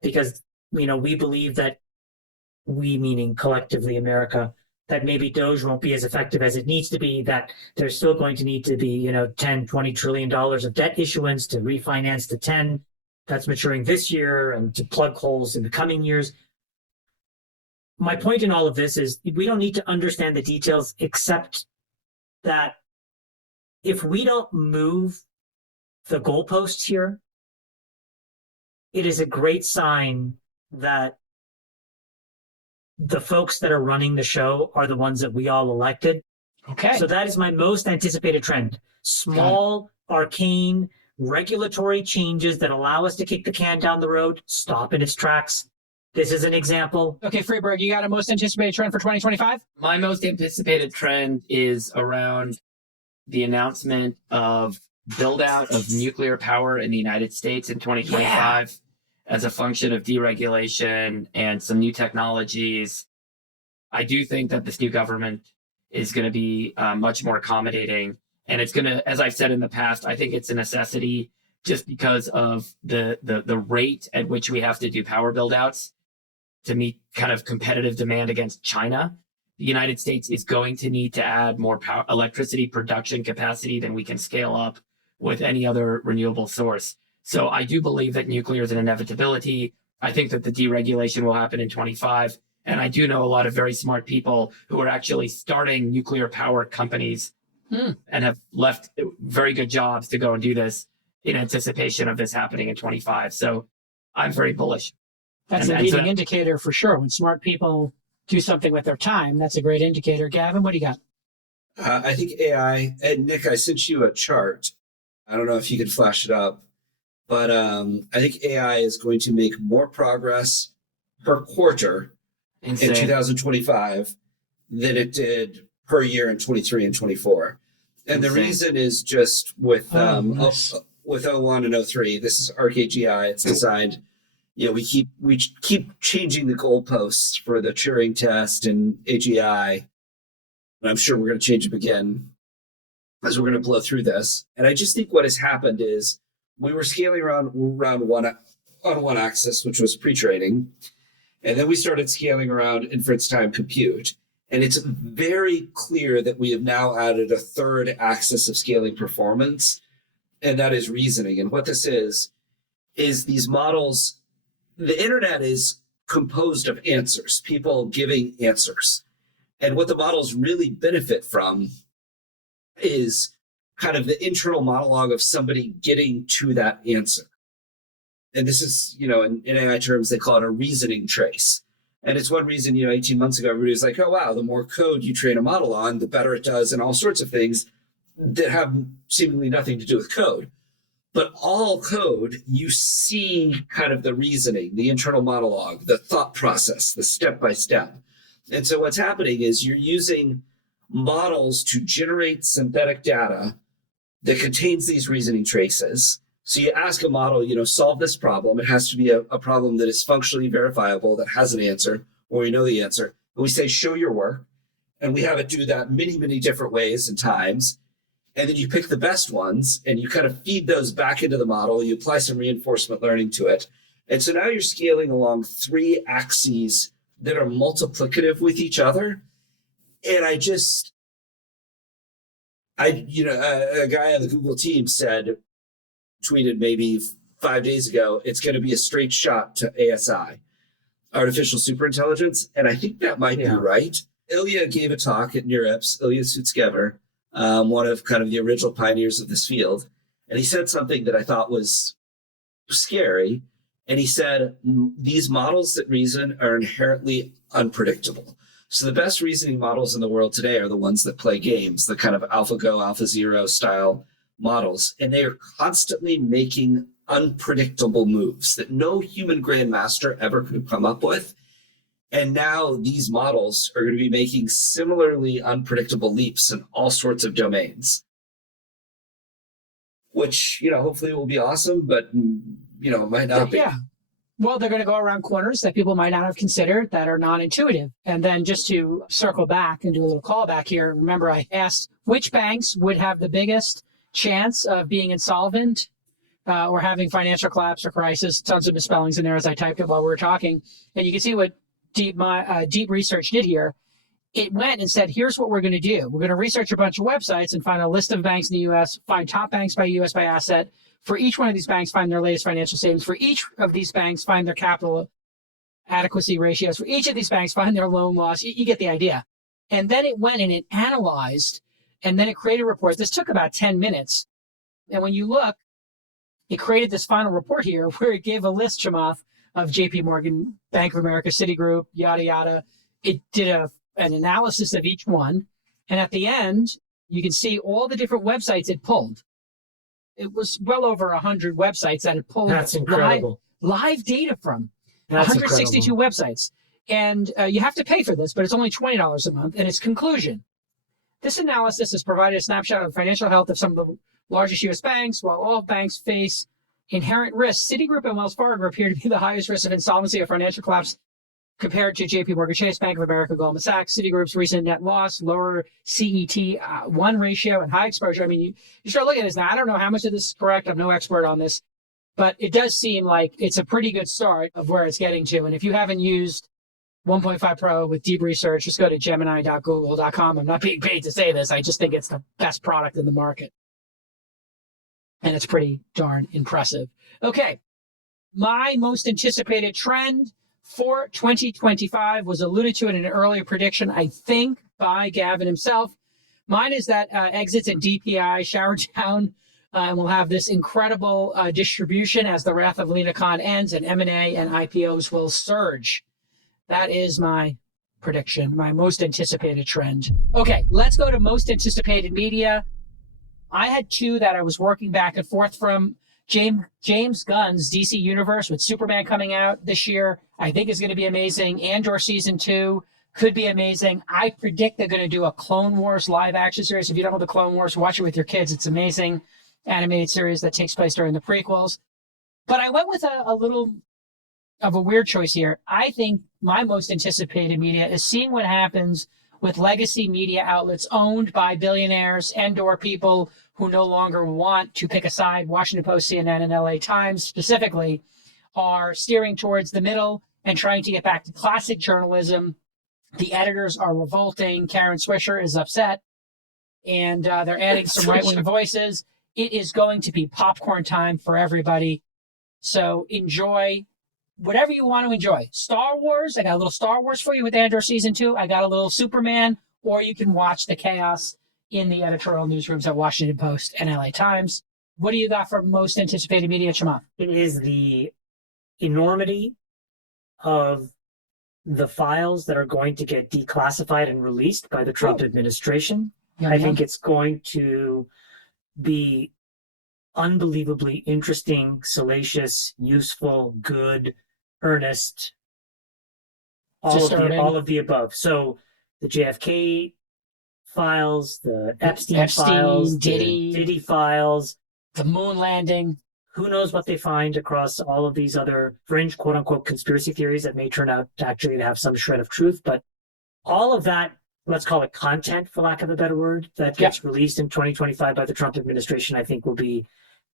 because, we believe that we, meaning collectively America, that maybe Doge won't be as effective as it needs to be, that there's still going to need to be, $10-20 trillion of debt issuance to refinance the 10 that's maturing this year and to plug holes in the coming years. My point in all of this is we don't need to understand the details, except that if we don't move the goalposts here, it is a great sign that the folks that are running the show are the ones that we all elected. Okay. So that is my most anticipated trend. Small, arcane, regulatory changes that allow us to kick the can down the road, stop in its tracks. This is an example. Okay, Freeberg, you got a most anticipated trend for 2025? My most anticipated trend is around the announcement of build out of nuclear power in the United States in 2025 as a function of deregulation and some new technologies. I do think that this new government is going to be much more accommodating. And it's going to, as I've said in the past, I think it's a necessity just because of the rate at which we have to do power build outs to meet kind of competitive demand against China. The United States is going to need to add more power, electricity production capacity than we can scale up with any other renewable source. So I do believe that nuclear is an inevitability. I think that the deregulation will happen in 25. And I do know a lot of very smart people who are actually starting nuclear power companies and have left very good jobs to go and do this in anticipation of this happening in 25. So I'm very bullish. That's a leading indicator for sure. When smart people do something with their time, that's a great indicator. Gavin, what do you got? I think AI, and Nick, I sent you a chart. I don't know if you could flash it up, but I think AI is going to make more progress per quarter in 2025 than it did per year in 23 and 24. And the reason is just with with 01 and 03, this is ArcAGI. It's designed, we keep changing the goalposts for the Turing test and AGI. And I'm sure we're going to change them again as we're going to blow through this. And I just think what has happened is we were scaling around one axis, which was pre-training. And then we started scaling around inference time compute. And it's very clear that we have now added a third axis of scaling performance, and that is reasoning. And what this is these models, the internet is composed of answers, people giving answers. And what the models really benefit from is kind of the internal monologue of somebody getting to that answer. And this is, in AI terms, they call it a reasoning trace. And it's one reason, 18 months ago, everybody was like, oh, wow, the more code you train a model on, the better it does, and all sorts of things that have seemingly nothing to do with code. But all code, you see kind of the reasoning, the internal monologue, the thought process, the step-by-step. And so what's happening is you're using models to generate synthetic data that contains these reasoning traces. So you ask a model, solve this problem. It has to be a problem that is functionally verifiable, that has an answer, or we know the answer. And we say, show your work. And we have it do that many, many different ways and times. And then you pick the best ones and you kind of feed those back into the model. You apply some reinforcement learning to it. And so now you're scaling along three axes that are multiplicative with each other. And a guy on the Google team tweeted maybe 5 days ago, it's going to be a straight shot to ASI, artificial superintelligence. And I think that might be right. Ilya gave a talk at NeurIPS, Ilya Sutskever, one of kind of the original pioneers of this field. And he said something that I thought was scary. And he said, these models that reason are inherently unpredictable. So the best reasoning models in the world today are the ones that play games, the kind of AlphaGo, AlphaZero style models. And they are constantly making unpredictable moves that no human grandmaster ever could have come up with. And now these models are going to be making similarly unpredictable leaps in all sorts of domains, which, hopefully will be awesome, but, it might not be. Yeah. Well, they're going to go around corners that people might not have considered that are non-intuitive. And then just to circle back and do a little callback here, remember I asked which banks would have the biggest chance of being insolvent or having financial collapse or crisis. Tons of misspellings in there as I typed it while we were talking. And you can see what deep research did here. It went and said, here's what we're going to do. We're going to research a bunch of websites and find a list of banks in the U.S., find top banks by U.S. by asset. For each one of these banks, find their latest financial statements. For each of these banks, find their capital adequacy ratios. For each of these banks, find their loan loss. You get the idea. And then it went and it analyzed, and then it created reports. This took about 10 minutes. And when you look, it created this final report here where it gave a list, Chamath, of JP Morgan, Bank of America, Citigroup, yada, yada. It did an analysis of each one. And at the end, you can see all the different websites it pulled. It was well over 100 websites that it pulled That's incredible. live data from. That's 162 incredible. websites. And you have to pay for this, but it's only $20 a month. And its conclusion. This analysis has provided a snapshot of the financial health of some of the largest U.S. banks. While all banks face inherent risks, Citigroup and Wells Fargo appear to be the highest risk of insolvency or financial collapse compared to JP Morgan Chase, Bank of America, Goldman Sachs. Citigroup's recent net loss, lower CET1 ratio, and high exposure. I mean, you start looking at this now. I don't know how much of this is correct. I'm no expert on this, but it does seem like it's a pretty good start of where it's getting to. And if you haven't used 1.5 Pro with deep research, just go to gemini.google.com. I'm not being paid to say this. I just think it's the best product in the market. And it's pretty darn impressive. Okay. My most anticipated trend for 2025 was alluded to in an earlier prediction, I think, by Gavin himself. Mine is that exits in DPI shower down, and we'll have this incredible distribution as the wrath of Lena Khan ends, and M&A and IPOs will surge. That is my prediction, my most anticipated trend. Okay, let's go to most anticipated media. I had two that I was working back and forth from. James Gunn's DC Universe with Superman coming out this year, I think is going to be amazing. Andor Season 2 could be amazing. I predict they're going to do a Clone Wars live action series. If you don't know the Clone Wars, watch it with your kids. It's amazing animated series that takes place during the prequels. But I went with a little of a weird choice here. I think my most anticipated media is seeing what happens with legacy media outlets owned by billionaires and/or people who no longer want to pick a side. Washington Post, CNN, and LA Times specifically are steering towards the middle and trying to get back to classic journalism The editors are revolting. Karen Swisher is upset. And they're adding some right-wing voices. It is going to be popcorn time for everybody. So enjoy whatever you want to enjoy. Star Wars, I got a little Star Wars for you with Andor Season 2. I got a little Superman, or you can watch the chaos in the editorial newsrooms at Washington Post and LA Times. What do you got for most anticipated media, Chamath? It is the enormity of the files that are going to get declassified and released by the Trump administration. I think it's going to be unbelievably interesting, salacious, useful, good, earnest, all of the above. So the JFK files, the Epstein files, Diddy. the Diddy files, The moon landing. who knows what they find across all of these other fringe, quote unquote, conspiracy theories that may turn out to actually have some shred of truth. But all of that, let's call it content, for lack of a better word, that gets released in 2025 by the Trump administration, I think will be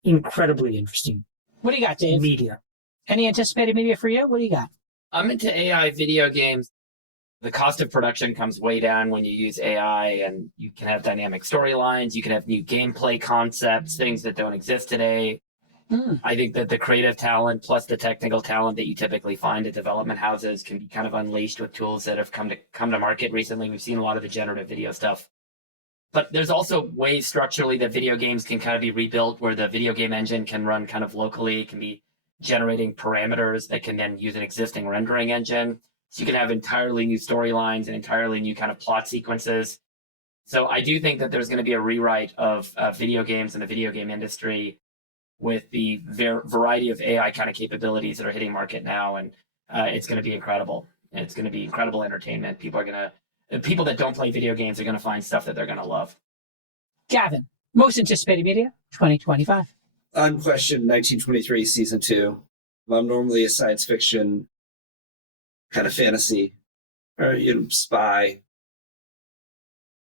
incredibly interesting. What do you got, Dave? Media. Any anticipated media for you? What do you got? I'm into AI video games. The cost of production comes way down when you use AI, and you can have dynamic storylines. You can have new gameplay concepts, things that don't exist today. I think that the creative talent plus the technical talent that you typically find at development houses can be kind of unleashed with tools that have come to market recently. We've seen a lot of the generative video stuff. But there's also ways structurally that video games can kind of be rebuilt, where the video game engine can run kind of locally, can be generating parameters that can then use an existing rendering engine. So you can have entirely new storylines and entirely new kind of plot sequences. So I do think that there's going to be a rewrite of video games and the video game industry with the variety of AI kind of capabilities that are hitting market now. And it's going to be incredible. It's going to be incredible entertainment. People that don't play video games are going to find stuff that they're going to love. Gavin, most anticipated media, 2025. Unquestioned 1923 season 2. I'm normally a science fiction kind of fantasy or spy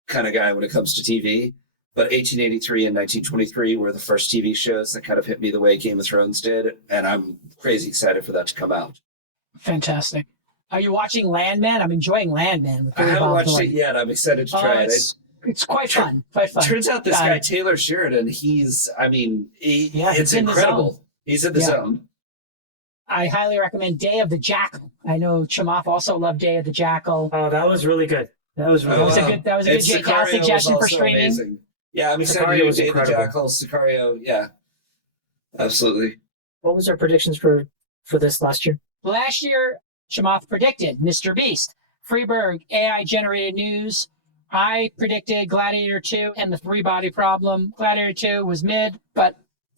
kind of guy when it comes to TV. But 1883 and 1923 were the first TV shows that kind of hit me the way Game of Thrones did. And I'm crazy excited for that to come out. Fantastic. Are you watching Landman? I'm enjoying Landman. With I haven't Bob watched Thornton. it yet. I'm excited to try it. It's quite fun. Quite fun. Turns out this guy, Taylor Sheridan, it's incredible. He's in the zone. I highly recommend Day of the Jackal. I know Chamath also loved Day of the Jackal. Oh, that was really good. That was a good Jake House suggestion for streaming. Amazing. Yeah, I'm excited to do Day of the Jackal, Sicario. Yeah, absolutely. What was our predictions for this last year? Last year, Chamath predicted Mr. Beast, Freeberg, AI-generated news. I predicted Gladiator 2 and the three-body problem. Gladiator 2 was mid, but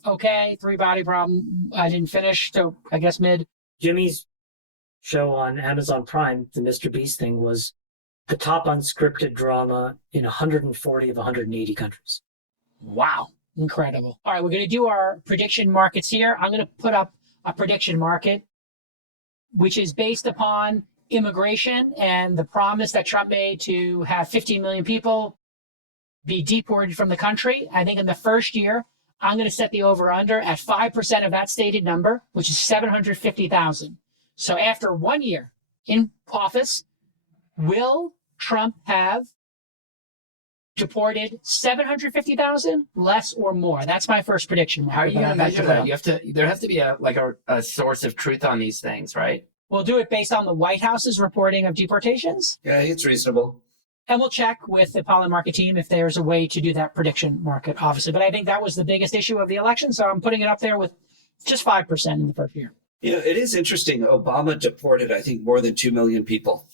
okay. Three-body problem, I didn't finish, so I guess mid. Jimmy's show on Amazon Prime, the Mr. Beast thing, was the top unscripted drama in 140 of 180 countries. Wow. Incredible. All right, we're going to do our prediction markets here. I'm going to put up a prediction market, which is based upon immigration and the promise that Trump made to have 15 million people be deported from the country. I think in the first year, I'm going to set the over-under at 5% of that stated number, which is 750,000. So after 1 year in office, will Trump have deported 750,000, less or more? That's my first prediction. How are you going to measure that? There has to be a source of truth on these things, right? We'll do it based on the White House's reporting of deportations. Yeah, it's reasonable. And we'll check with the Pollen Market team if there's a way to do that prediction market, obviously. But I think that was the biggest issue of the election. So I'm putting it up there with just 5% in the first year. It is interesting. Obama deported, I think, more than 2 million people.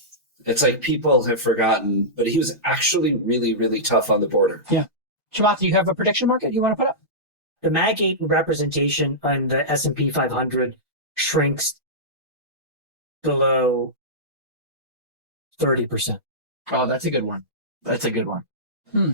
It's like people have forgotten, but he was actually really, really tough on the border. Yeah. Chamath, do you have a prediction market you want to put up? The Mag 8 representation on the S&P 500 shrinks below 30%. Oh, that's a good one.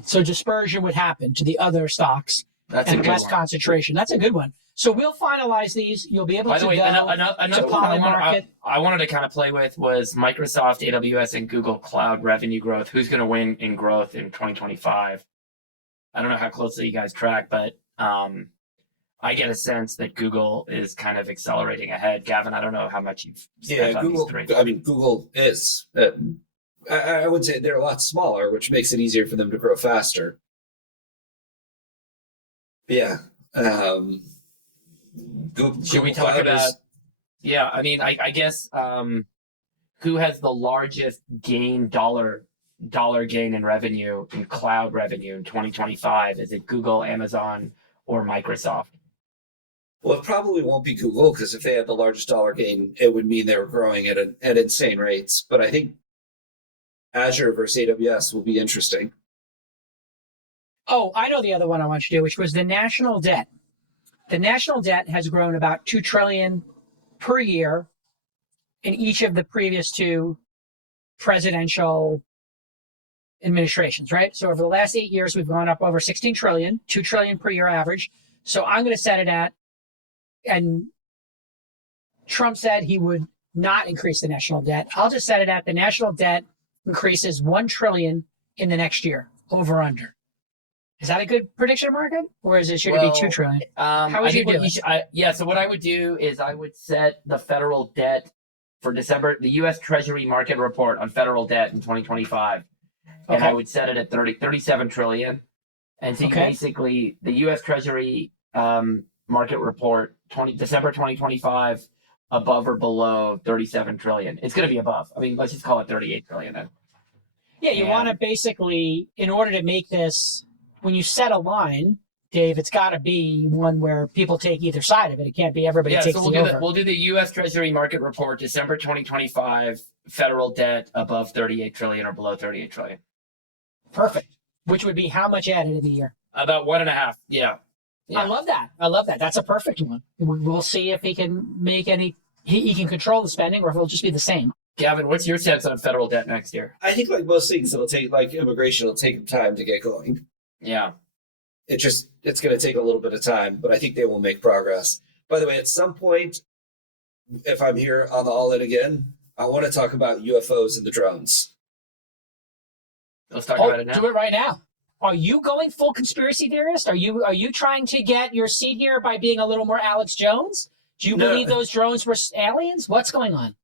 So dispersion would happen to the other stocks and less concentration. That's a good one. So we'll finalize these. You'll be able to go another to one Market. I wanted to kind of play with was Microsoft, AWS, and Google Cloud revenue growth. Who's going to win in growth in 2025? I don't know how closely you guys track, but I get a sense that Google is kind of accelerating ahead. Gavin, I don't know how much you've spent on these three. I mean, Google is. I would say they're a lot smaller, which makes it easier for them to grow faster. But yeah. Should we talk about? Yeah, I mean, I guess who has the largest dollar gain in revenue, in cloud revenue in 2025? Is it Google, Amazon, or Microsoft? Well, it probably won't be Google, because if they had the largest dollar gain, it would mean they were growing at insane rates. But I think Azure versus AWS will be interesting. Oh, I know the other one I want you to do, which was the national debt. The national debt has grown about $2 trillion per year in each of the previous two presidential administrations, right? So over the last 8 years, we've gone up over 16 trillion, 2 trillion per year average. So I'm going to set it at, and Trump said he would not increase the national debt. I'll just set it at the national debt increases 1 trillion in the next year, over under. Is that a good prediction market, or should it be 2 trillion? How would you do it? So what I would do is I would set the federal debt for December, the U.S. Treasury market report on federal debt in 2025, and I would set it at 37 trillion. And so basically, the U.S. Treasury market report December 2025 above or below 37 trillion. It's going to be above. I mean, let's just call it 38 trillion then. Yeah, you want to basically, in order to make this, when you set a line, Dave, it's got to be one where people take either side of it. It can't be everybody takes the over. We'll do the U.S. Treasury market report, December 2025, federal debt above 38 trillion or below 38 trillion. Perfect. Which would be how much added in the year? About 1.5. Yeah. I love that. That's a perfect one. We'll see if he can make he can control the spending, or if it'll just be the same. Gavin, what's your sense on federal debt next year? I think, like most things, it'll take, like immigration, it'll take time to get going. Yeah. It's going to take a little bit of time, but I think they will make progress. By the way, at some point, if I'm here on the All In again, I want to talk about UFOs and the drones. Let's talk about it now. Do it right now. Are you going full conspiracy theorist? Are you trying to get your seat here by being a little more Alex Jones? Do you believe those drones were aliens? What's going on?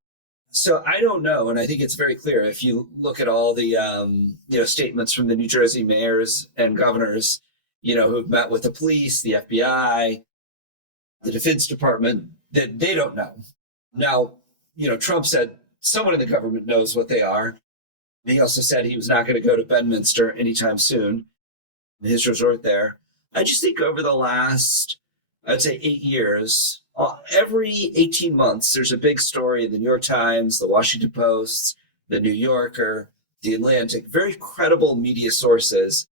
So I don't know, and I think it's very clear if you look at all the statements from the New Jersey mayors and governors, who've met with the police, the FBI, the Defense Department, that they don't know. Now, Trump said someone in the government knows what they are. He also said he was not going to go to Bedminster anytime soon, his resort there. I just think over the last, I'd say 8 years, every 18 months, there's a big story in the New York Times, the Washington Post, the New Yorker, the Atlantic, very credible media sources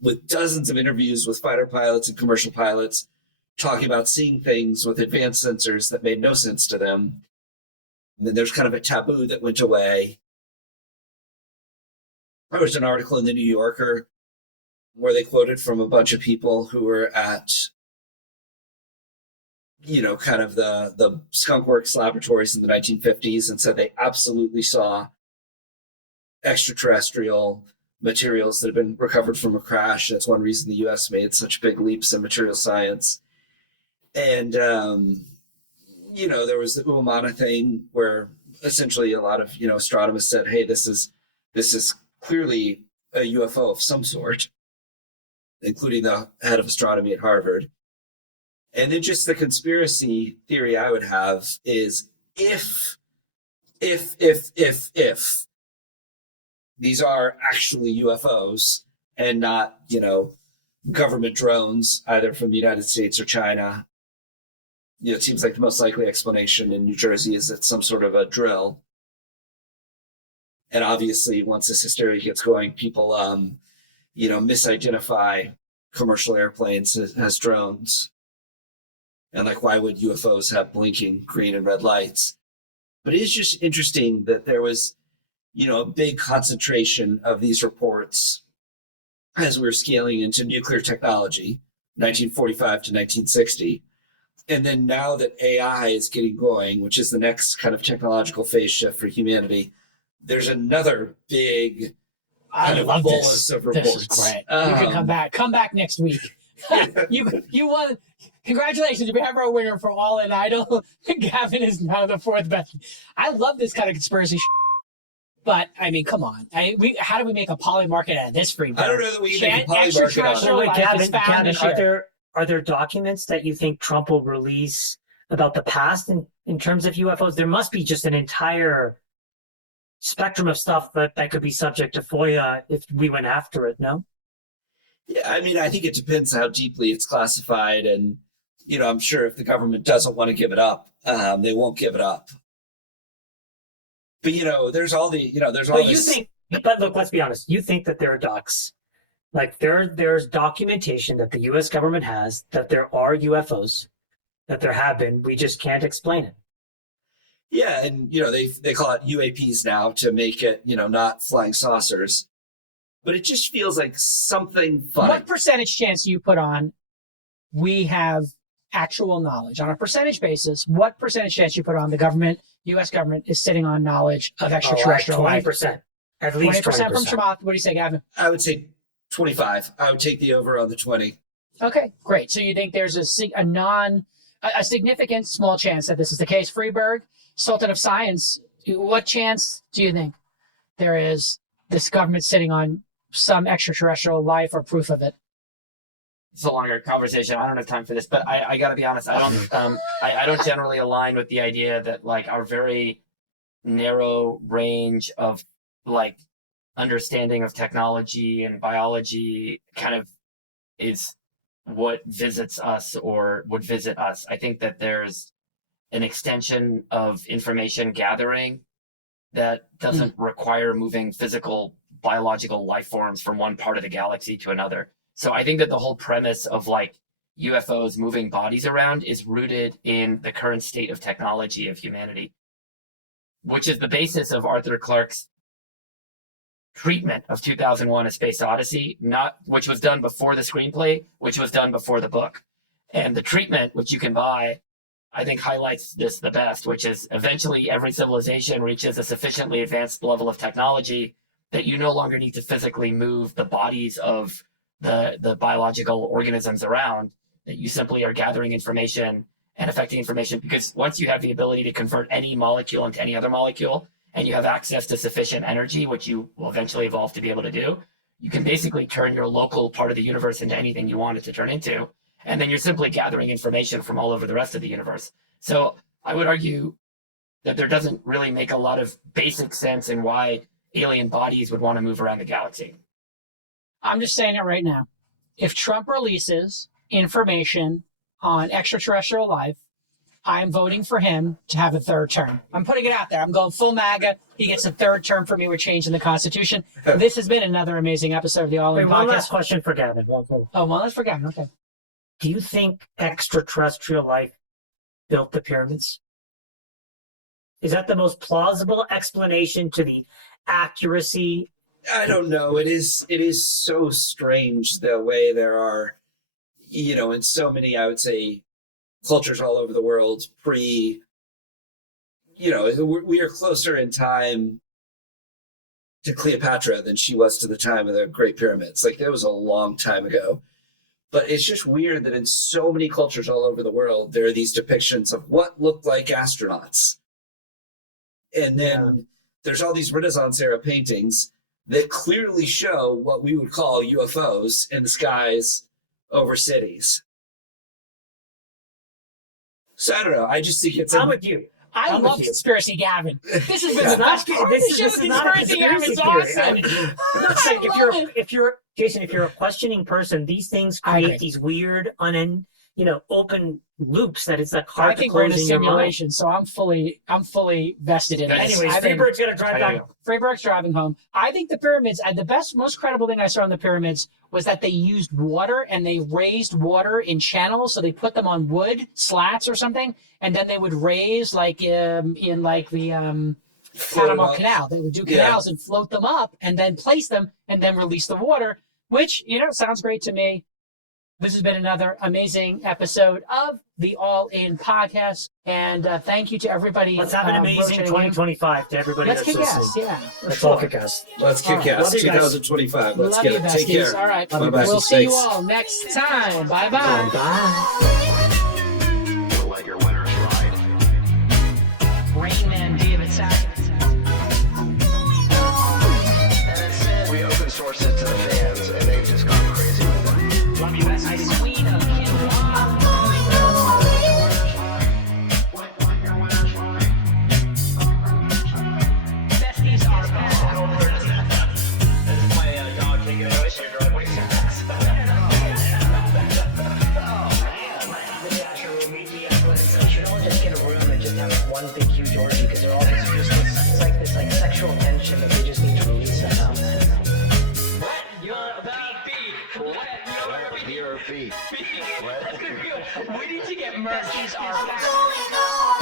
with dozens of interviews with fighter pilots and commercial pilots talking about seeing things with advanced sensors that made no sense to them. And then there's kind of a taboo that went away. There was an article in the New Yorker where they quoted from a bunch of people who were at, kind of the Skunk Works laboratories in the 1950s and said they absolutely saw extraterrestrial materials that had been recovered from a crash. That's one reason the U.S. made such big leaps in material science. And, there was the Umana thing where essentially a lot of, astronomers said, hey, this is clearly a UFO of some sort, including the head of astronomy at Harvard. And then just the conspiracy theory I would have is if these are actually UFOs and not, government drones, either from the United States or China, it seems like the most likely explanation in New Jersey is it's some sort of a drill. And obviously, once this hysteria gets going, people, misidentify commercial airplanes as drones. And why would UFOs have blinking green and red lights? But it is just interesting that there was, a big concentration of these reports as we were scaling into nuclear technology, 1945 to 1960. And then now that AI is getting going, which is the next kind of technological phase shift for humanity, there's another big bolus of reports. This is great. You can come back next week. You won. Congratulations, you have our winner for All In Idol. Gavin is now the fourth best. I love this kind of conspiracy. But I mean, come on. How do we make a poly market out of this free? I don't know that we can make a poly market out of Extraterrestrial it. life is found Gavin, this year. are there documents that you think Trump will release about the past in terms of UFOs? There must be just an entire spectrum of stuff that could be subject to FOIA if we went after it, no? Yeah, I mean, I think it depends how deeply it's classified. And, I'm sure if the government doesn't want to give it up, they won't give it up. But, there's all the, But look, let's be honest. You think that there are docs. Like there's documentation that the U.S. government has that there are UFOs, that there have been. We just can't explain it. Yeah, and they call it UAPs now to make it not flying saucers, but it just feels like something funny. What percentage chance do you put on we have actual knowledge on a percentage basis? What percentage chance you put on the government, U.S. government, is sitting on knowledge of extraterrestrial life? 20%, at least 20% from Chamath. What do you say, Gavin? I would say 25. I would take the over on the 20. Okay, great. So you think there's a significant small chance that this is the case? Freeberg, Sultan of Science, what chance do you think there is this government sitting on some extraterrestrial life or proof of it? It's a longer conversation. I don't have time for this, but I got to be honest. I don't generally align with the idea that like our very narrow range of like understanding of technology and biology kind of is what visits us or would visit us. I think that there's an extension of information gathering that doesn't require moving physical biological life forms from one part of the galaxy to another. So I think that the whole premise of like UFOs moving bodies around is rooted in the current state of technology of humanity, which is the basis of Arthur Clarke's treatment of 2001: A Space Odyssey, which was done before the screenplay, which was done before the book. And the treatment, which you can buy, I think highlights this the best, which is eventually every civilization reaches a sufficiently advanced level of technology that you no longer need to physically move the bodies of the biological organisms around, that you simply are gathering information and affecting information. Because once you have the ability to convert any molecule into any other molecule, and you have access to sufficient energy, which you will eventually evolve to be able to do, you can basically turn your local part of the universe into anything you want it to turn into. And then you're simply gathering information from all over the rest of the universe. So I would argue that there doesn't really make a lot of basic sense in why alien bodies would want to move around the galaxy. I'm just saying it right now. If Trump releases information on extraterrestrial life, I'm voting for him to have a third term. I'm putting it out there. I'm going full MAGA. He gets a third term for me. We're changing the Constitution. This has been another amazing episode of the All In podcast. One last question for Gavin. Oh, one last for Gavin. Okay. Do you think extraterrestrial life built the pyramids? Is that the most plausible explanation to the accuracy? I don't know. It is so strange the way there are, in so many, I would say, cultures all over the world we are closer in time to Cleopatra than she was to the time of the Great Pyramids. Like, that was a long time ago. But it's just weird that in so many cultures all over the world, there are these depictions of what looked like astronauts. And then there's all these Renaissance era paintings that clearly show what we would call UFOs in the skies over cities. So I don't know. I just think it's... I'm with you. I love Conspiracy Gavin. This has been the best part of the show. Conspiracy Gavin's awesome. It's like if you're Jason, if you're a questioning person, these things create these weird, open loops that it's like hard to close in your mind. I think we're in a simulation, so I'm fully vested in this. Anyways, Freeberg's gonna drive back. Freeberg's driving home. I think the pyramids, the most credible thing I saw in the pyramids was that they used water and they raised water in channels. So they put them on wood slats or something, and then they would raise in the Panama Canal. They would do canals and float them up and then place them and then release the water, which, sounds great to me. This has been another amazing episode of the All In podcast. And thank you to everybody. Let's have an amazing 2025 to everybody that's listening. Let's kick ass, yeah. Let's all kick ass. Let's kick ass. 2025. Let's get it. Take care. All right. Bye-bye. We'll see you all next time. Bye-bye. Bye. You'll let your winners ride. Rain Man David Sack. Dorset to the fans, and they've just gone crazy with it. Love you, bestie. Sweet of Besties are That's my dog taking a noise. You're driving. Just get a room and just have one big huge orgy because they're all just useless. It's like this sexual tension that they just need to release somehow. Wet your beak. Wet your beak. Your feet. We need to get merch. Besties are